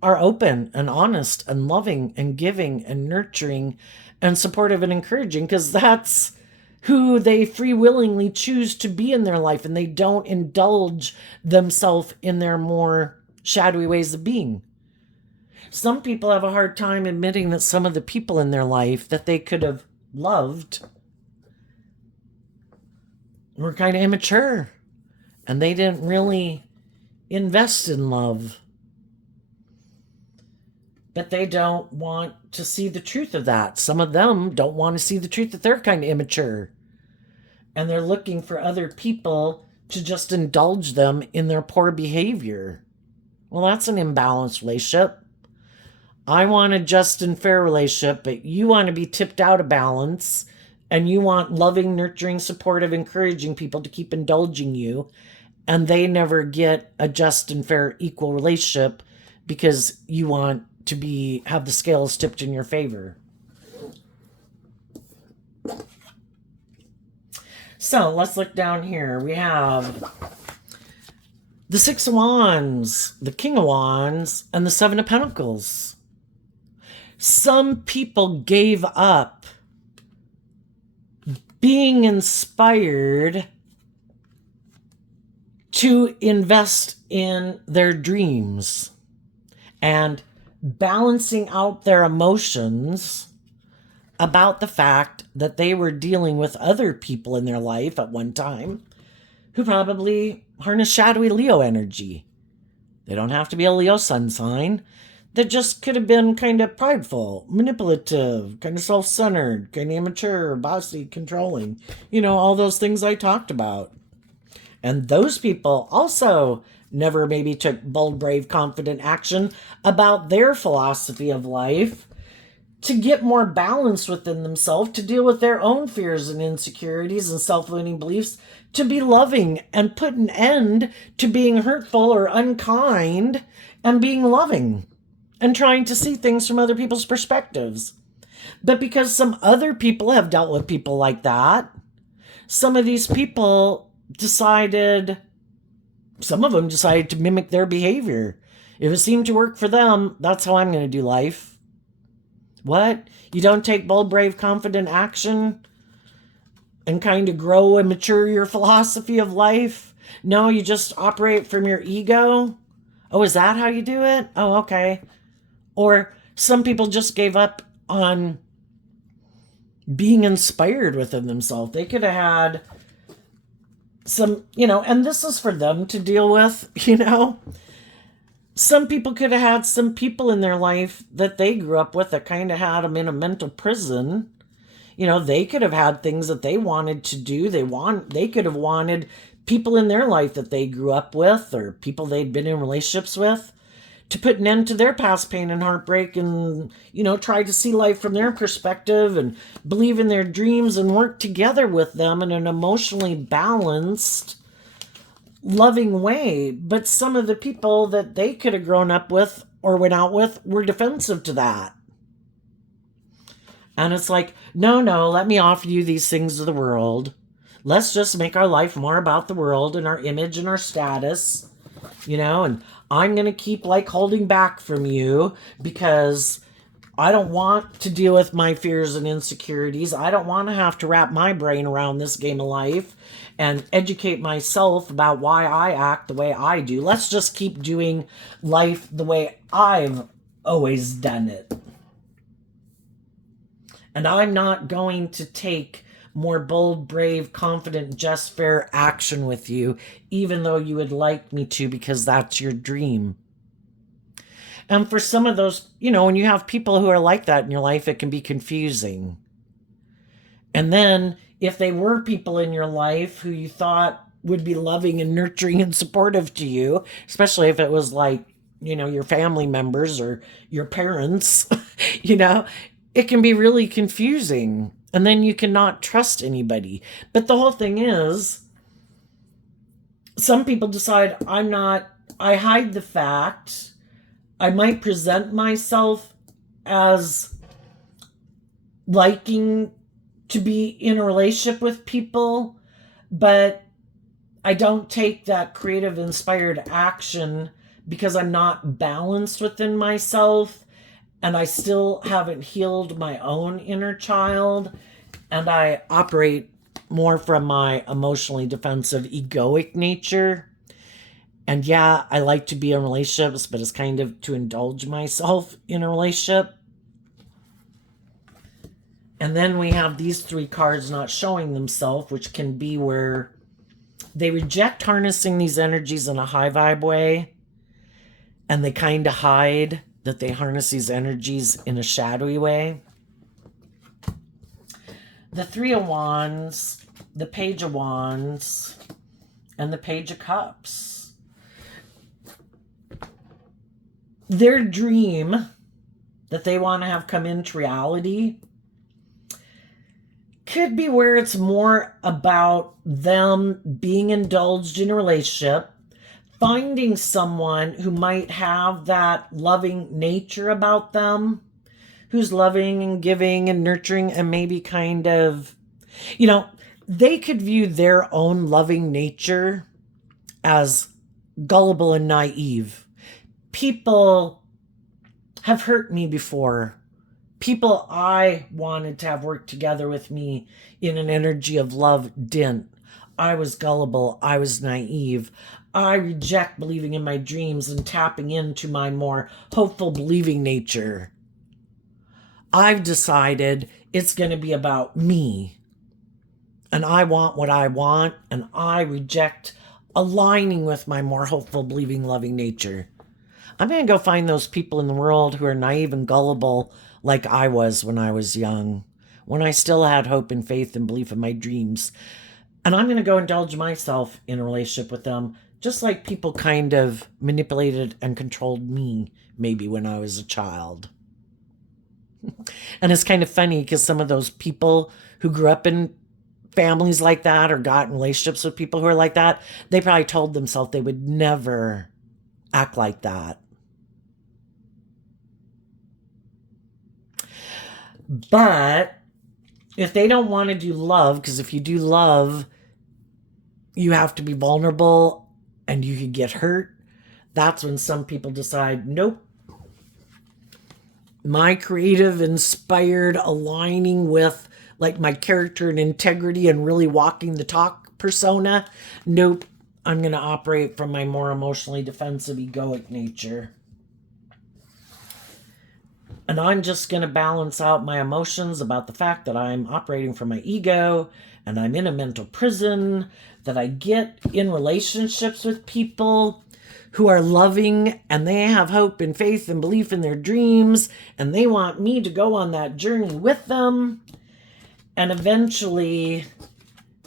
are open and honest and loving and giving and nurturing and supportive and encouraging, because that's who they free willingly choose to be in their life, and they don't indulge themselves in their more shadowy ways of being. Some people have a hard time admitting that some of the people in their life that they could have loved were kind of immature, and they didn't really invest in love. But they don't want to see the truth of that. Some of them don't want to see the truth that they're kind of immature. And they're looking for other people to just indulge them in their poor behavior. Well, that's an imbalanced relationship. I want a just and fair relationship, but you want to be tipped out of balance, and you want loving, nurturing, supportive, encouraging people to keep indulging you, and they never get a just and fair equal relationship because you want to have the scales tipped in your favor. So let's look down here. We have the Six of Wands, the King of Wands, and the Seven of Pentacles. Some people gave up being inspired to invest in their dreams and balancing out their emotions about the fact that they were dealing with other people in their life at one time who probably harness shadowy Leo energy. They don't have to be a Leo sun sign. That just could have been kind of prideful, manipulative, kind of self-centered, kind of immature, bossy, controlling. All those things I talked about. And those people also never maybe took bold, brave, confident action about their philosophy of life to get more balance within themselves, to deal with their own fears and insecurities and self-limiting beliefs, to be loving and put an end to being hurtful or unkind and being loving and trying to see things from other people's perspectives. But because some other people have dealt with people like that, some of these people some of them decided to mimic their behavior. If it seemed to work for them, that's how I'm going to do life. What? You don't take bold, brave, confident action and kind of grow and mature your philosophy of life? No, you just operate from your ego? Oh, is that how you do it? Oh, okay. Or some people just gave up on being inspired within themselves. They could have had some, and this is for them to deal with, Some people could have had some people in their life that they grew up with that kind of had them in a mental prison. They could have had things that they wanted to do. They could have wanted people in their life that they grew up with or people they'd been in relationships with to put an end to their past pain and heartbreak and, try to see life from their perspective and believe in their dreams and work together with them in an emotionally balanced, loving way. But some of the people that they could have grown up with or went out with were defensive to that. And it's like, no, let me offer you these things of the world. Let's just make our life more about the world and our image and our status, and I'm going to keep holding back from you because I don't want to deal with my fears and insecurities. I don't want to have to wrap my brain around this game of life and educate myself about why I act the way I do. Let's just keep doing life the way I've always done it. And I'm not going to take more bold, brave, confident, just, fair action with you, even though you would like me to, because that's your dream. And for some of those, when you have people who are like that in your life, it can be confusing. And then if they were people in your life who you thought would be loving and nurturing and supportive to you, especially if it was your family members or your parents, it can be really confusing And then you cannot trust anybody. But the whole thing is, some people decide I hide the fact. I might present myself as liking to be in a relationship with people, but I don't take that creative, inspired action because I'm not balanced within myself, and I still haven't healed my own inner child, and I operate more from my emotionally defensive, egoic nature. And yeah, I like to be in relationships, but it's kind of to indulge myself in a relationship. And then we have these 3 cards not showing themselves, which can be where they reject harnessing these energies in a high vibe way, and they kind of hide that they harness these energies in a shadowy way. The 3 of Wands, the Page of Wands, and the Page of Cups. Their dream that they want to have come into reality could be where it's more about them being indulged in a relationship, finding someone who might have that loving nature about them, who's loving and giving and nurturing, and maybe kind of, they could view their own loving nature as gullible and naive. People have hurt me before. People I wanted to have worked together with me in an energy of love didn't. I was gullible. I was naive. I reject believing in my dreams and tapping into my more hopeful, believing nature. I've decided it's going to be about me. And I want what I want, and I reject aligning with my more hopeful, believing, loving nature. I'm going to go find those people in the world who are naive and gullible like I was when I was young, when I still had hope and faith and belief in my dreams. And I'm going to go indulge myself in a relationship with them, just like people kind of manipulated and controlled me maybe when I was a child. And it's kind of funny because some of those people who grew up in families like that or got in relationships with people who are like that, they probably told themselves they would never act like that. But if they don't want to do love, because if you do love, you have to be vulnerable and you could get hurt. That's when some people decide, nope, my creative, inspired, aligning with like my character and integrity and really walking the talk persona, nope, I'm going to operate from my more emotionally defensive, egoic nature. And I'm just going to balance out my emotions about the fact that I'm operating from my ego and I'm in a mental prison, that I get in relationships with people who are loving and they have hope and faith and belief in their dreams, and they want me to go on that journey with them. And eventually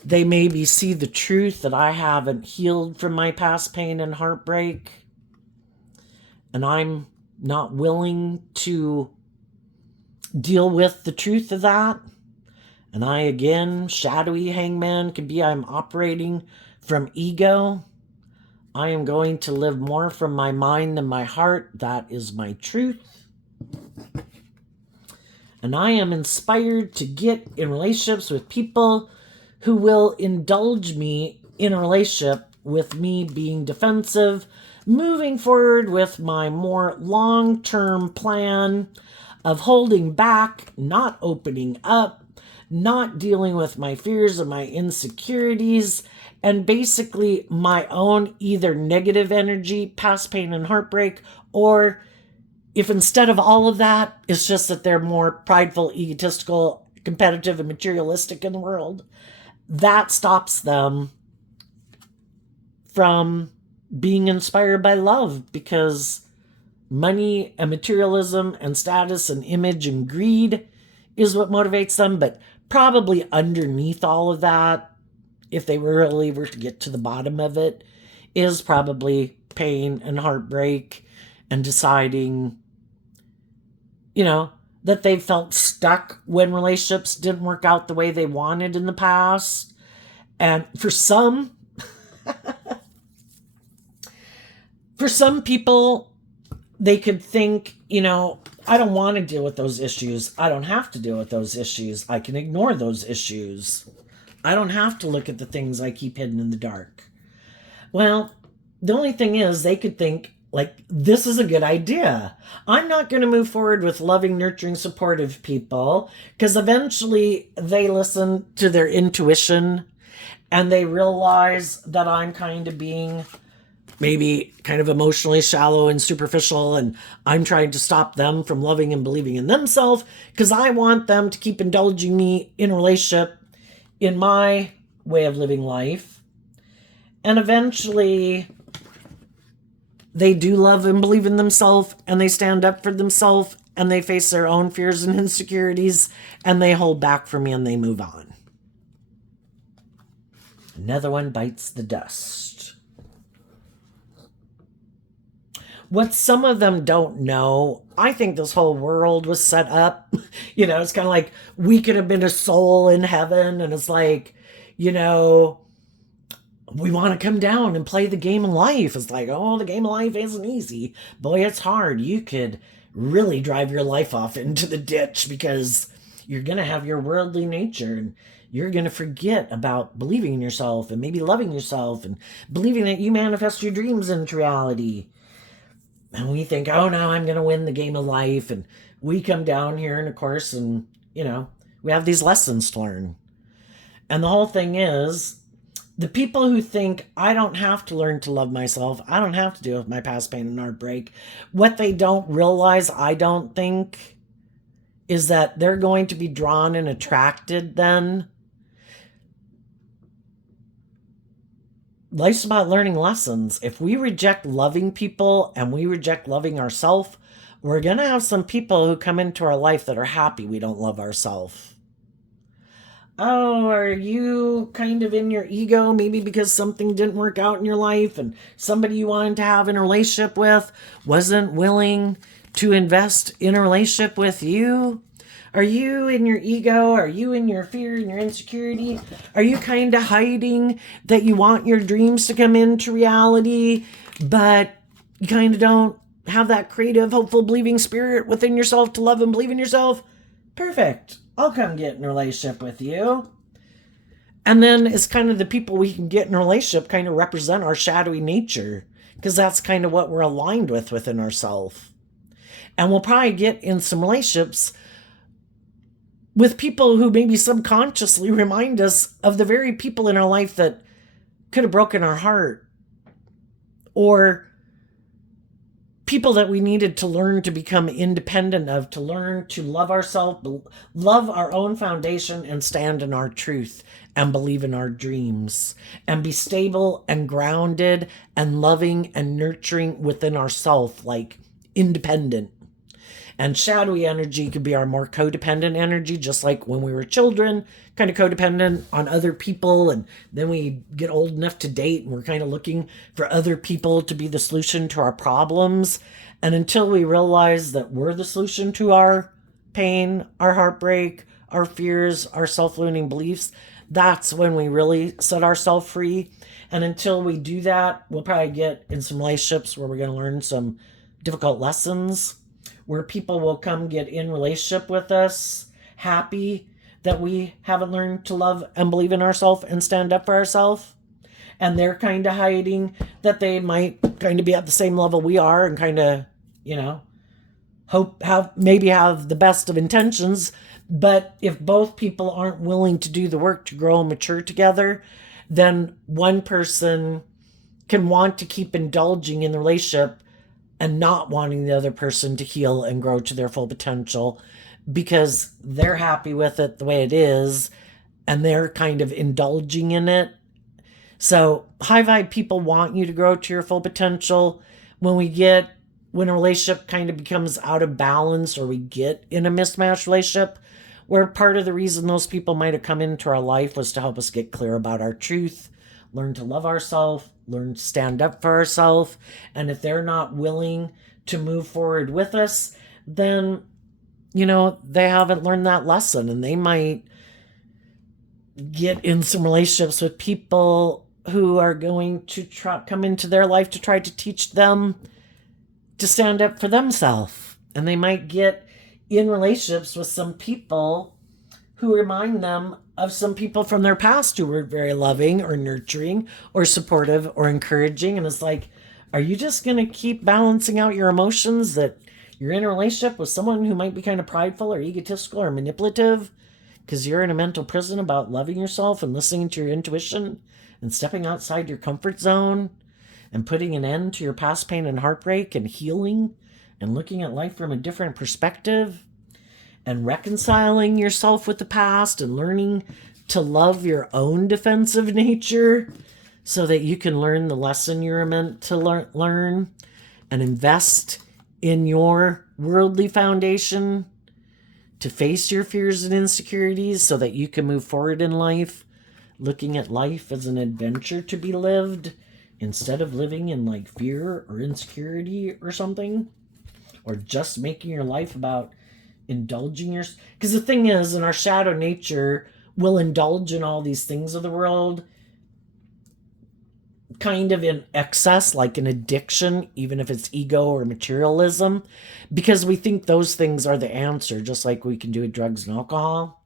they maybe see the truth that I haven't healed from my past pain and heartbreak. And I'm not willing to deal with the truth of that. And I, again, shadowy hangman, could be I'm operating from ego. I am going to live more from my mind than my heart. That is my truth. And I am inspired to get in relationships with people who will indulge me in a relationship with me being defensive, moving forward with my more long-term plan of holding back, not opening up, not dealing with my fears and my insecurities, and basically my own either negative energy, past pain and heartbreak, or if instead of all of that, it's just that they're more prideful, egotistical, competitive, and materialistic in the world, that stops them from being inspired by love, because money and materialism and status and image and greed is what motivates them. But probably underneath all of that, if they really were to get to the bottom of it, is probably pain and heartbreak and deciding, that they've felt stuck when relationships didn't work out the way they wanted in the past. And for some people, they could think, I don't want to deal with those issues. I don't have to deal with those issues. I can ignore those issues. I don't have to look at the things I keep hidden in the dark. Well, the only thing is, they could think, like, this is a good idea. I'm not going to move forward with loving, nurturing, supportive people, because eventually they listen to their intuition and they realize that I'm kind of being maybe kind of emotionally shallow and superficial, and I'm trying to stop them from loving and believing in themselves because I want them to keep indulging me in a relationship in my way of living life. And eventually they do love and believe in themselves, and they stand up for themselves, and they face their own fears and insecurities, and they hold back from me and they move on. Another one bites the dust. What some of them don't know, I think this whole world was set up. It's kind of like we could have been a soul in heaven, and it's like, we want to come down and play the game of life. It's like, oh, the game of life isn't easy. Boy, it's hard. You could really drive your life off into the ditch because you're going to have your worldly nature, and you're going to forget about believing in yourself and maybe loving yourself and believing that you manifest your dreams into reality. And we think, oh, now I'm going to win the game of life. And we come down here, and of course, and, we have these lessons to learn. And the whole thing is, the people who think, I don't have to learn to love myself, I don't have to deal with my past pain and heartbreak, what they don't realize, I don't think, is that they're going to be drawn and attracted then. Life's about learning lessons. If we reject loving people and we reject loving ourselves, we're going to have some people who come into our life that are happy we don't love ourselves. Oh, are you kind of in your ego, maybe because something didn't work out in your life and somebody you wanted to have in a relationship with wasn't willing to invest in a relationship with you? Are you in your ego? Are you in your fear and your insecurity? Are you kind of hiding that you want your dreams to come into reality, but you kind of don't have that creative, hopeful, believing spirit within yourself to love and believe in yourself? Perfect. I'll come get in a relationship with you. And then it's kind of the people we can get in a relationship kind of represent our shadowy nature, because that's kind of what we're aligned with within ourselves. And we'll probably get in some relationships with people who maybe subconsciously remind us of the very people in our life that could have broken our heart, or people that we needed to learn to become independent of, to learn to love ourselves, love our own foundation, and stand in our truth and believe in our dreams and be stable and grounded and loving and nurturing within ourselves, like independent. And shadowy energy could be our more codependent energy, just like when we were children, kind of codependent on other people. And then we get old enough to date and we're kind of looking for other people to be the solution to our problems. And until we realize that we're the solution to our pain, our heartbreak, our fears, our self-limiting beliefs, that's when we really set ourselves free. And until we do that, we'll probably get in some relationships where we're going to learn some difficult lessons, where people will come get in relationship with us, happy that we haven't learned to love and believe in ourselves and stand up for ourselves. And they're kind of hiding that they might kind of be at the same level we are and kind of, have the best of intentions. But if both people aren't willing to do the work to grow and mature together, then one person can want to keep indulging in the relationship and not wanting the other person to heal and grow to their full potential because they're happy with it the way it is and they're kind of indulging in it. So high vibe people want you to grow to your full potential. When a relationship kind of becomes out of balance, or we get in a mismatched relationship, where part of the reason those people might have come into our life was to help us get clear about our truth, learn to love ourselves, learn to stand up for ourselves. And if they're not willing to move forward with us, then they haven't learned that lesson, and they might get in some relationships with people who are going to come into their life to try to teach them to stand up for themselves. And they might get in relationships with some people who remind them of some people from their past who were very loving or nurturing or supportive or encouraging. And it's like, are you just going to keep balancing out your emotions that you're in a relationship with someone who might be kind of prideful or egotistical or manipulative because you're in a mental prison about loving yourself and listening to your intuition and stepping outside your comfort zone and putting an end to your past pain and heartbreak and healing and looking at life from a different perspective and reconciling yourself with the past and learning to love your own defensive nature so that you can learn the lesson you're meant to learn and invest in your worldly foundation to face your fears and insecurities so that you can move forward in life, looking at life as an adventure to be lived instead of living in like fear or insecurity or something, or just making your life about indulging your, because the thing is, in our shadow nature, we'll indulge in all these things of the world kind of in excess, like an addiction, even if it's ego or materialism, because we think those things are the answer, just like we can do with drugs and alcohol.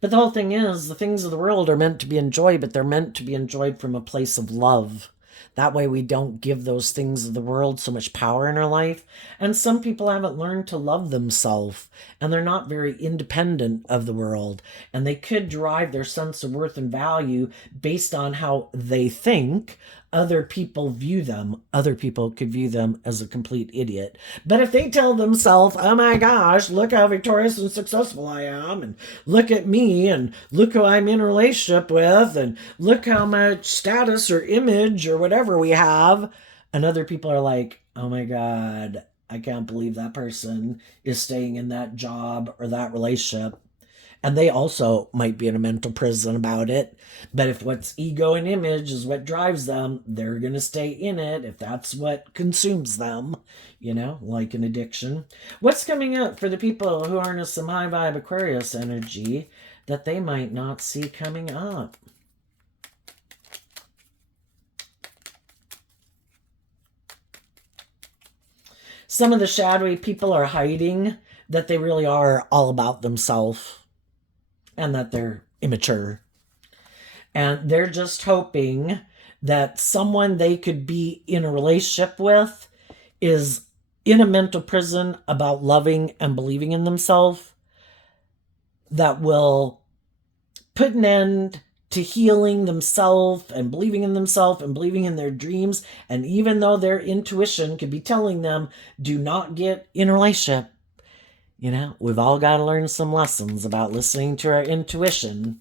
But the whole thing is, the things of the world are meant to be enjoyed, but they're meant to be enjoyed from a place of love. That way we don't give those things of the world so much power in our life. And some people haven't learned to love themselves, and they're not very independent of the world. And they could derive their sense of worth and value based on how they think other people view them. Other people could view them as a complete idiot. But if they tell themselves, oh my gosh, look how victorious and successful I am, and look at me, and look who I'm in a relationship with, and look how much status or image or whatever we have, and other people are like, oh my God, I can't believe that person is staying in that job or that relationship. And they also might be in a mental prison about it. But if what's ego and image is what drives them, they're going to stay in it if that's what consumes them, like an addiction. What's coming up for the people who are in some high vibe Aquarius energy that they might not see coming up? Some of the shadowy people are hiding that they really are all about themselves and that they're immature. And they're just hoping that someone they could be in a relationship with is in a mental prison about loving and believing in themselves, that will put an end to healing themselves and believing in themselves and believing in their dreams. And even though their intuition could be telling them, do not get in a relationship, we've all got to learn some lessons about listening to our intuition.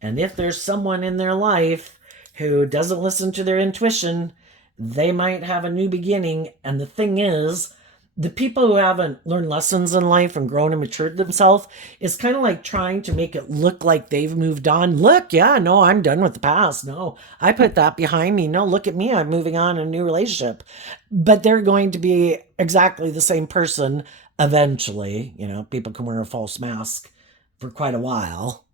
And if there's someone in their life who doesn't listen to their intuition, they might have a new beginning. And the thing is, the people who haven't learned lessons in life and grown and matured themselves is kind of like trying to make it look like they've moved on. Look, yeah, no, I'm done with the past. No, I put that behind me. No, look at me. I'm moving on in a new relationship. But they're going to be exactly the same person eventually. People can wear a false mask for quite a while,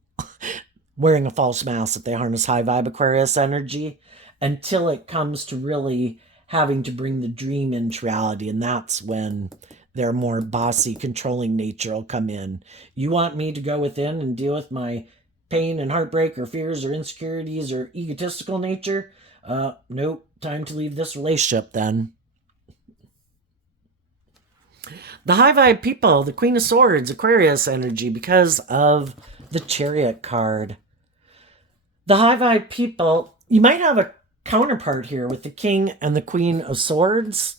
wearing a false mask if they harness high vibe Aquarius energy, until it comes to really having to bring the dream into reality. And that's when their more bossy, controlling nature will come in. You want me to go within and deal with my pain and heartbreak or fears or insecurities or egotistical nature? Nope. Time to leave this relationship then. The high vibe people, the Queen of Swords, Aquarius energy, because of the Chariot card. The high vibe people, you might have a counterpart here with the King and the Queen of Swords.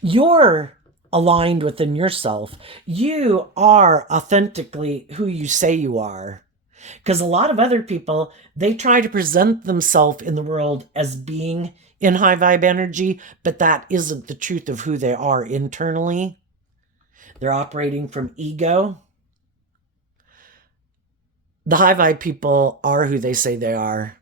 You're aligned within yourself. You are authentically who you say you are. Because a lot of other people, they try to present themselves in the world as being in high vibe energy, but that isn't the truth of who they are internally. They're operating from ego. The high vibe people are who they say they are.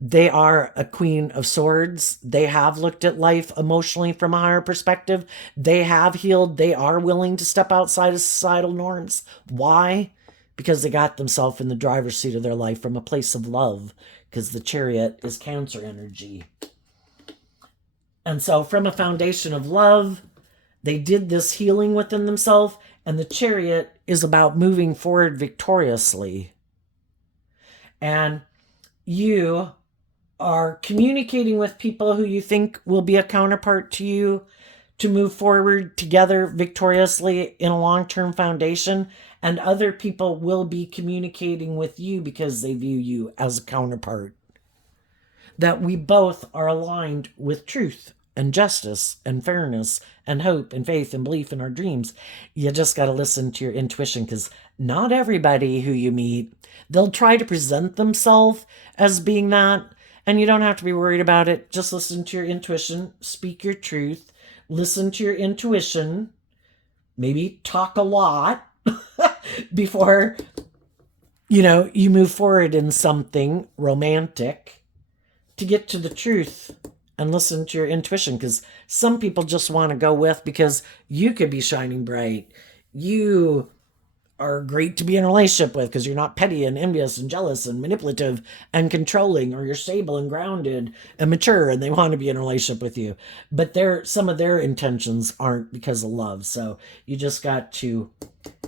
They are a queen of swords. They have looked at life emotionally from a higher perspective. They have healed. They are willing to step outside of societal norms. Why? Because they got themselves in the driver's seat of their life from a place of love, because the chariot is Cancer energy. And so, from a foundation of love, they did this healing within themselves, and the chariot is about moving forward victoriously. And you are communicating with people who you think will be a counterpart to you to move forward together victoriously in a long-term foundation, and other people will be communicating with you because they view you as a counterpart. That we both are aligned with truth and justice and fairness and hope and faith and belief in our dreams. You just got to listen to your intuition, because not everybody who you meet, they'll try to present themselves as being that, and you don't have to be worried about it. Just listen to your intuition, speak your truth, listen to your intuition, maybe talk a lot before you move forward in something romantic, to get to the truth and listen to your intuition, because some people just want to go with because you could be shining bright. You are great to be in a relationship with because you're not petty and envious and jealous and manipulative and controlling, or you're stable and grounded and mature, and they want to be in a relationship with you. But some of their intentions aren't because of love. So you just got to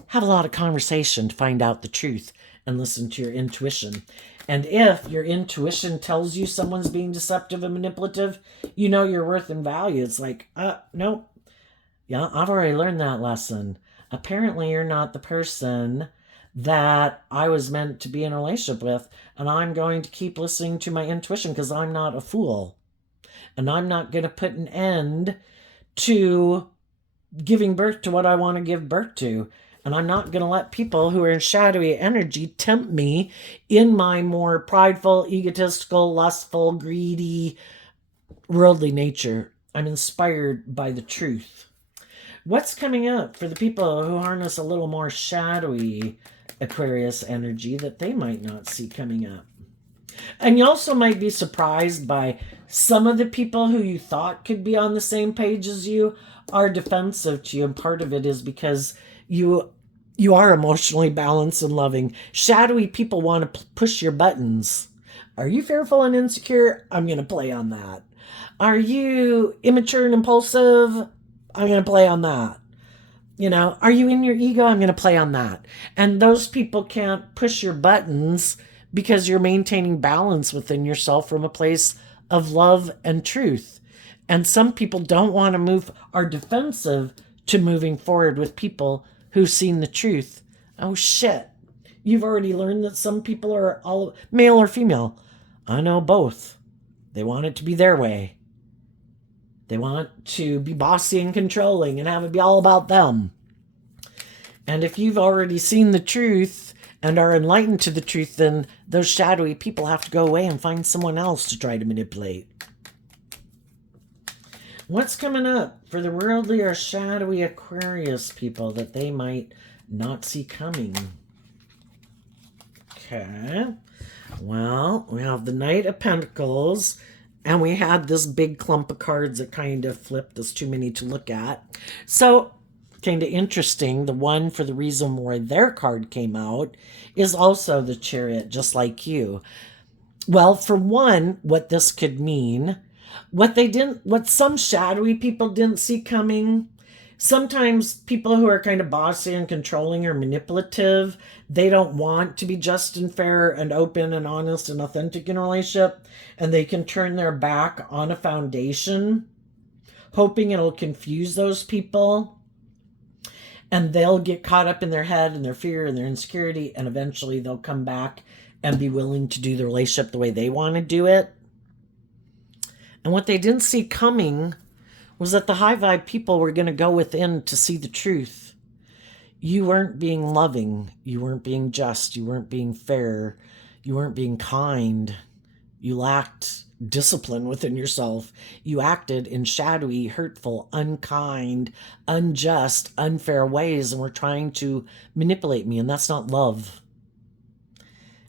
have a lot of conversation to find out the truth and listen to your intuition. And if your intuition tells you someone's being deceptive and manipulative, you know your worth and value. It's like, no. Yeah, I've already learned that lesson. Apparently, you're not the person that I was meant to be in a relationship with, and I'm going to keep listening to my intuition because I'm not a fool. And I'm not going to put an end to giving birth to what I want to give birth to. And I'm not going to let people who are in shadowy energy tempt me in my more prideful, egotistical, lustful, greedy, worldly nature. I'm inspired by the truth. What's coming up for the people who harness a little more shadowy Aquarius energy that they might not see coming up? And you also might be surprised by some of the people who you thought could be on the same page as you are defensive to you. And part of it is because you are emotionally balanced and loving. Shadowy people want to push your buttons. Are you fearful and insecure? I'm going to play on that. Are you immature and impulsive? I'm going to play on that. Are you in your ego? I'm going to play on that. And those people can't push your buttons because you're maintaining balance within yourself from a place of love and truth. And some people don't want to are defensive to moving forward with people who've seen the truth. Oh shit. You've already learned that some people are all male or female. I know both. They want it to be their way. They want to be bossy and controlling and have it be all about them. And if you've already seen the truth and are enlightened to the truth, then those shadowy people have to go away and find someone else to try to manipulate. What's coming up for the worldly or shadowy Aquarius people that they might not see coming? Okay. Well, we have the Knight of Pentacles, and we had this big clump of cards that kind of flipped us too many to look at. So, kind of interesting, the one for the reason why their card came out is also the Chariot, just like you. Well, for one, what this could mean, what some shadowy people didn't see coming. Sometimes people who are kind of bossy and controlling or manipulative, they don't want to be just and fair and open and honest and authentic in a relationship, and they can turn their back on a foundation, hoping it'll confuse those people, and they'll get caught up in their head and their fear and their insecurity, and eventually they'll come back and be willing to do the relationship the way they want to do it. And what they didn't see coming was that the high vibe people were going to go within to see the truth. You weren't being loving. You weren't being just. You weren't being fair. You weren't being kind. You lacked discipline within yourself. You acted in shadowy, hurtful, unkind, unjust, unfair ways and were trying to manipulate me, and that's not love.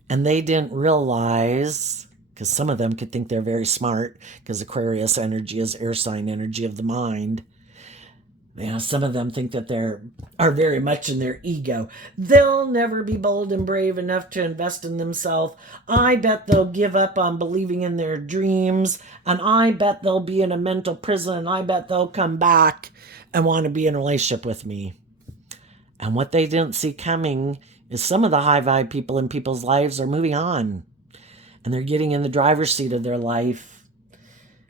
And they didn't realize, because some of them could think they're very smart, because Aquarius energy is air sign energy of the mind. Some of them think that are very much in their ego. They'll never be bold and brave enough to invest in themselves. I bet they'll give up on believing in their dreams, and I bet they'll be in a mental prison, and I bet they'll come back and want to be in a relationship with me. And what they didn't see coming is some of the high vibe people in people's lives are moving on, and they're getting in the driver's seat of their life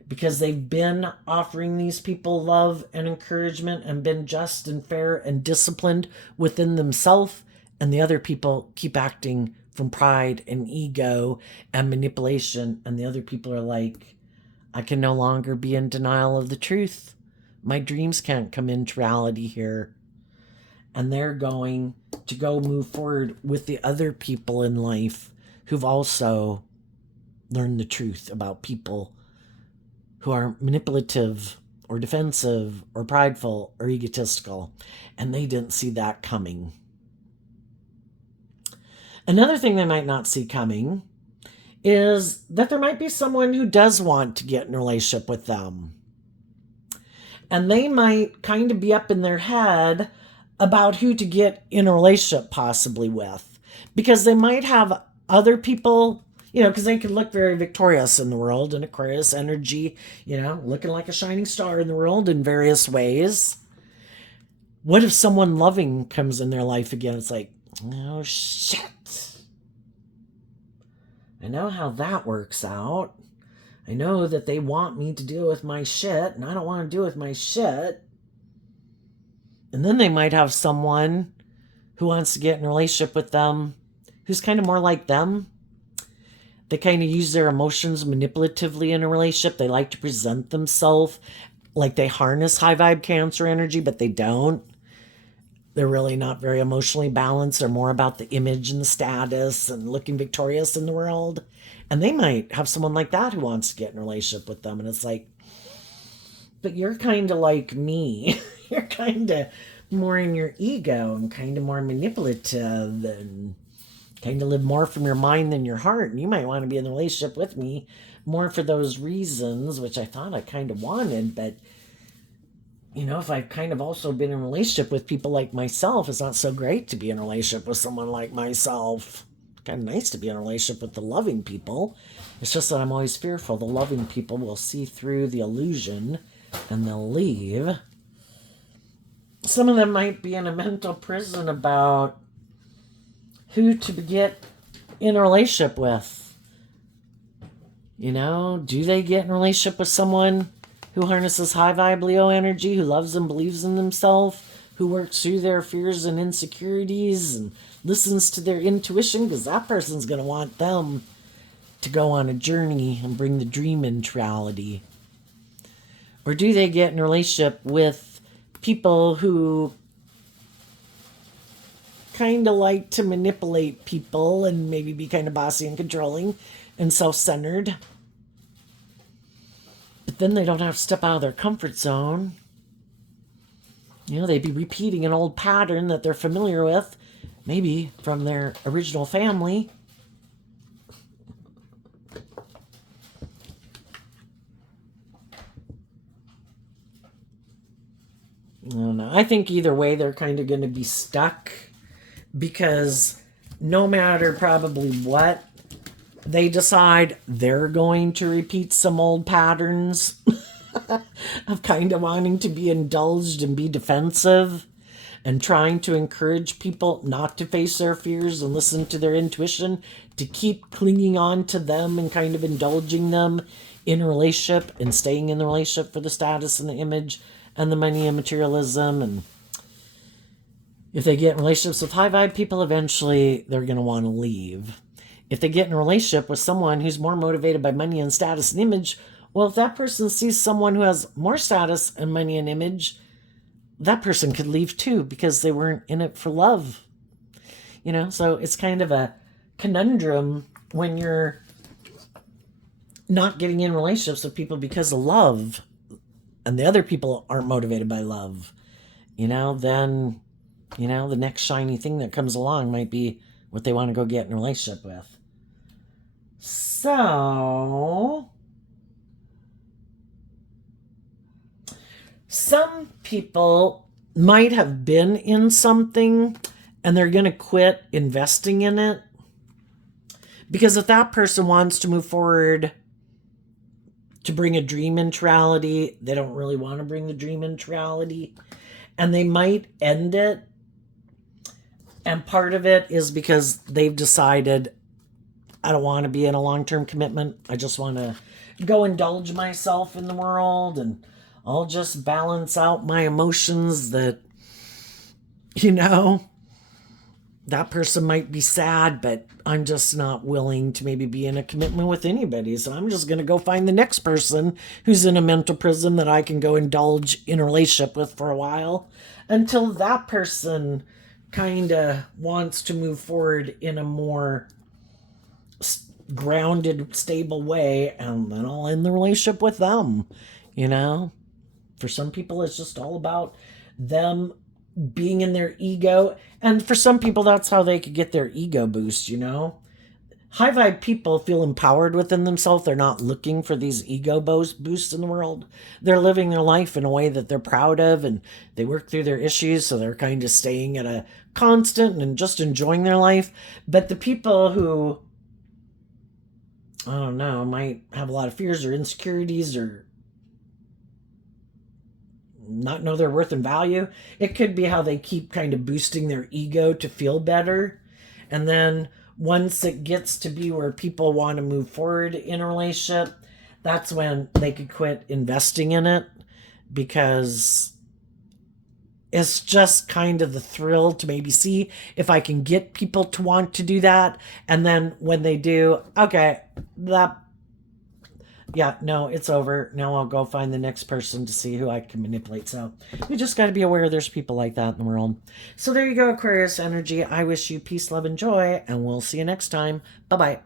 because they've been offering these people love and encouragement and been just and fair and disciplined within themselves, and the other people keep acting from pride and ego and manipulation, and the other people are like, I can no longer be in denial of the truth. My dreams can't come into reality here. And they're going to go move forward with the other people in life who've also learned the truth about people who are manipulative or defensive or prideful or egotistical. And they didn't see that coming. Another thing they might not see coming is that there might be someone who does want to get in a relationship with them. And they might kind of be up in their head about who to get in a relationship possibly with, because they might have other people, because they can look very victorious in the world, and Aquarius energy, looking like a shining star in the world in various ways. What if someone loving comes in their life again? It's like, oh shit, I know how that works out. I know that they want me to deal with my shit, and I don't want to deal with my shit. And then they might have someone who wants to get in a relationship with them who's kind of more like them. They kind of use their emotions manipulatively in a relationship. They like to present themselves like they harness high vibe Cancer energy, but they don't. They're really not very emotionally balanced. They're more about the image and the status and looking victorious in the world. And they might have someone like that who wants to get in a relationship with them. And it's like, but you're kind of like me. You're kind of more in your ego and kind of more manipulative and kind of live more from your mind than your heart. And you might want to be in a relationship with me more for those reasons, which I thought I kind of wanted. But, if I've kind of also been in a relationship with people like myself, it's not so great to be in a relationship with someone like myself. Kind of nice to be in a relationship with the loving people. It's just that I'm always fearful the loving people will see through the illusion and they'll leave. Some of them might be in a mental prison about who to get in a relationship with. Do they get in a relationship with someone who harnesses high vibe Leo energy, who loves and believes in themselves, who works through their fears and insecurities and listens to their intuition, because that person's going to want them to go on a journey and bring the dream into reality? Or do they get in a relationship with people who kind of like to manipulate people and maybe be kind of bossy and controlling and self-centered? But then they don't have to step out of their comfort zone. They'd be repeating an old pattern that they're familiar with, maybe from their original family. I don't know. I think either way they're kind of going to be stuck, because no matter probably what, they decide they're going to repeat some old patterns of kind of wanting to be indulged and be defensive and trying to encourage people not to face their fears and listen to their intuition, to keep clinging on to them and kind of indulging them in a relationship and staying in the relationship for the status and the image and the money and materialism. And if they get in relationships with high vibe people, eventually they're going to want to leave. If they get in a relationship with someone who's more motivated by money and status and image, well, if that person sees someone who has more status and money and image, that person could leave too, because they weren't in it for love. So it's kind of a conundrum when you're not getting in relationships with people because of love, and the other people aren't motivated by love. Then, the next shiny thing that comes along might be what they want to go get in a relationship with. So, some people might have been in something and they're going to quit investing in it. Because if that person wants to move forward to bring a dream into reality, they don't really want to bring the dream into reality. And they might end it. And part of it is because they've decided, I don't want to be in a long-term commitment. I just want to go indulge myself in the world, and I'll just balance out my emotions that, that person might be sad, but I'm just not willing to maybe be in a commitment with anybody. So I'm just going to go find the next person who's in a mental prison that I can go indulge in a relationship with for a while until that person kind of wants to move forward in a more grounded, stable way, and then I'll end the relationship with them. For some people, it's just all about them being in their ego. And for some people, that's how they could get their ego boost, High vibe people feel empowered within themselves. They're not looking for these ego boosts in the world. They're living their life in a way that they're proud of, and they work through their issues. So they're kind of staying at a constant and just enjoying their life. But the people who, I don't know, might have a lot of fears or insecurities or not know their worth and value, it could be how they keep kind of boosting their ego to feel better. And then once it gets to be where people want to move forward in a relationship, that's when they could quit investing in it, because it's just kind of the thrill to maybe see if I can get people to want to do that. And then when they do, okay, it's over. Now I'll go find the next person to see who I can manipulate. So we just got to be aware there's people like that in the world. So there you go, Aquarius energy. I wish you peace, love, and joy, and we'll see you next time. Bye-bye.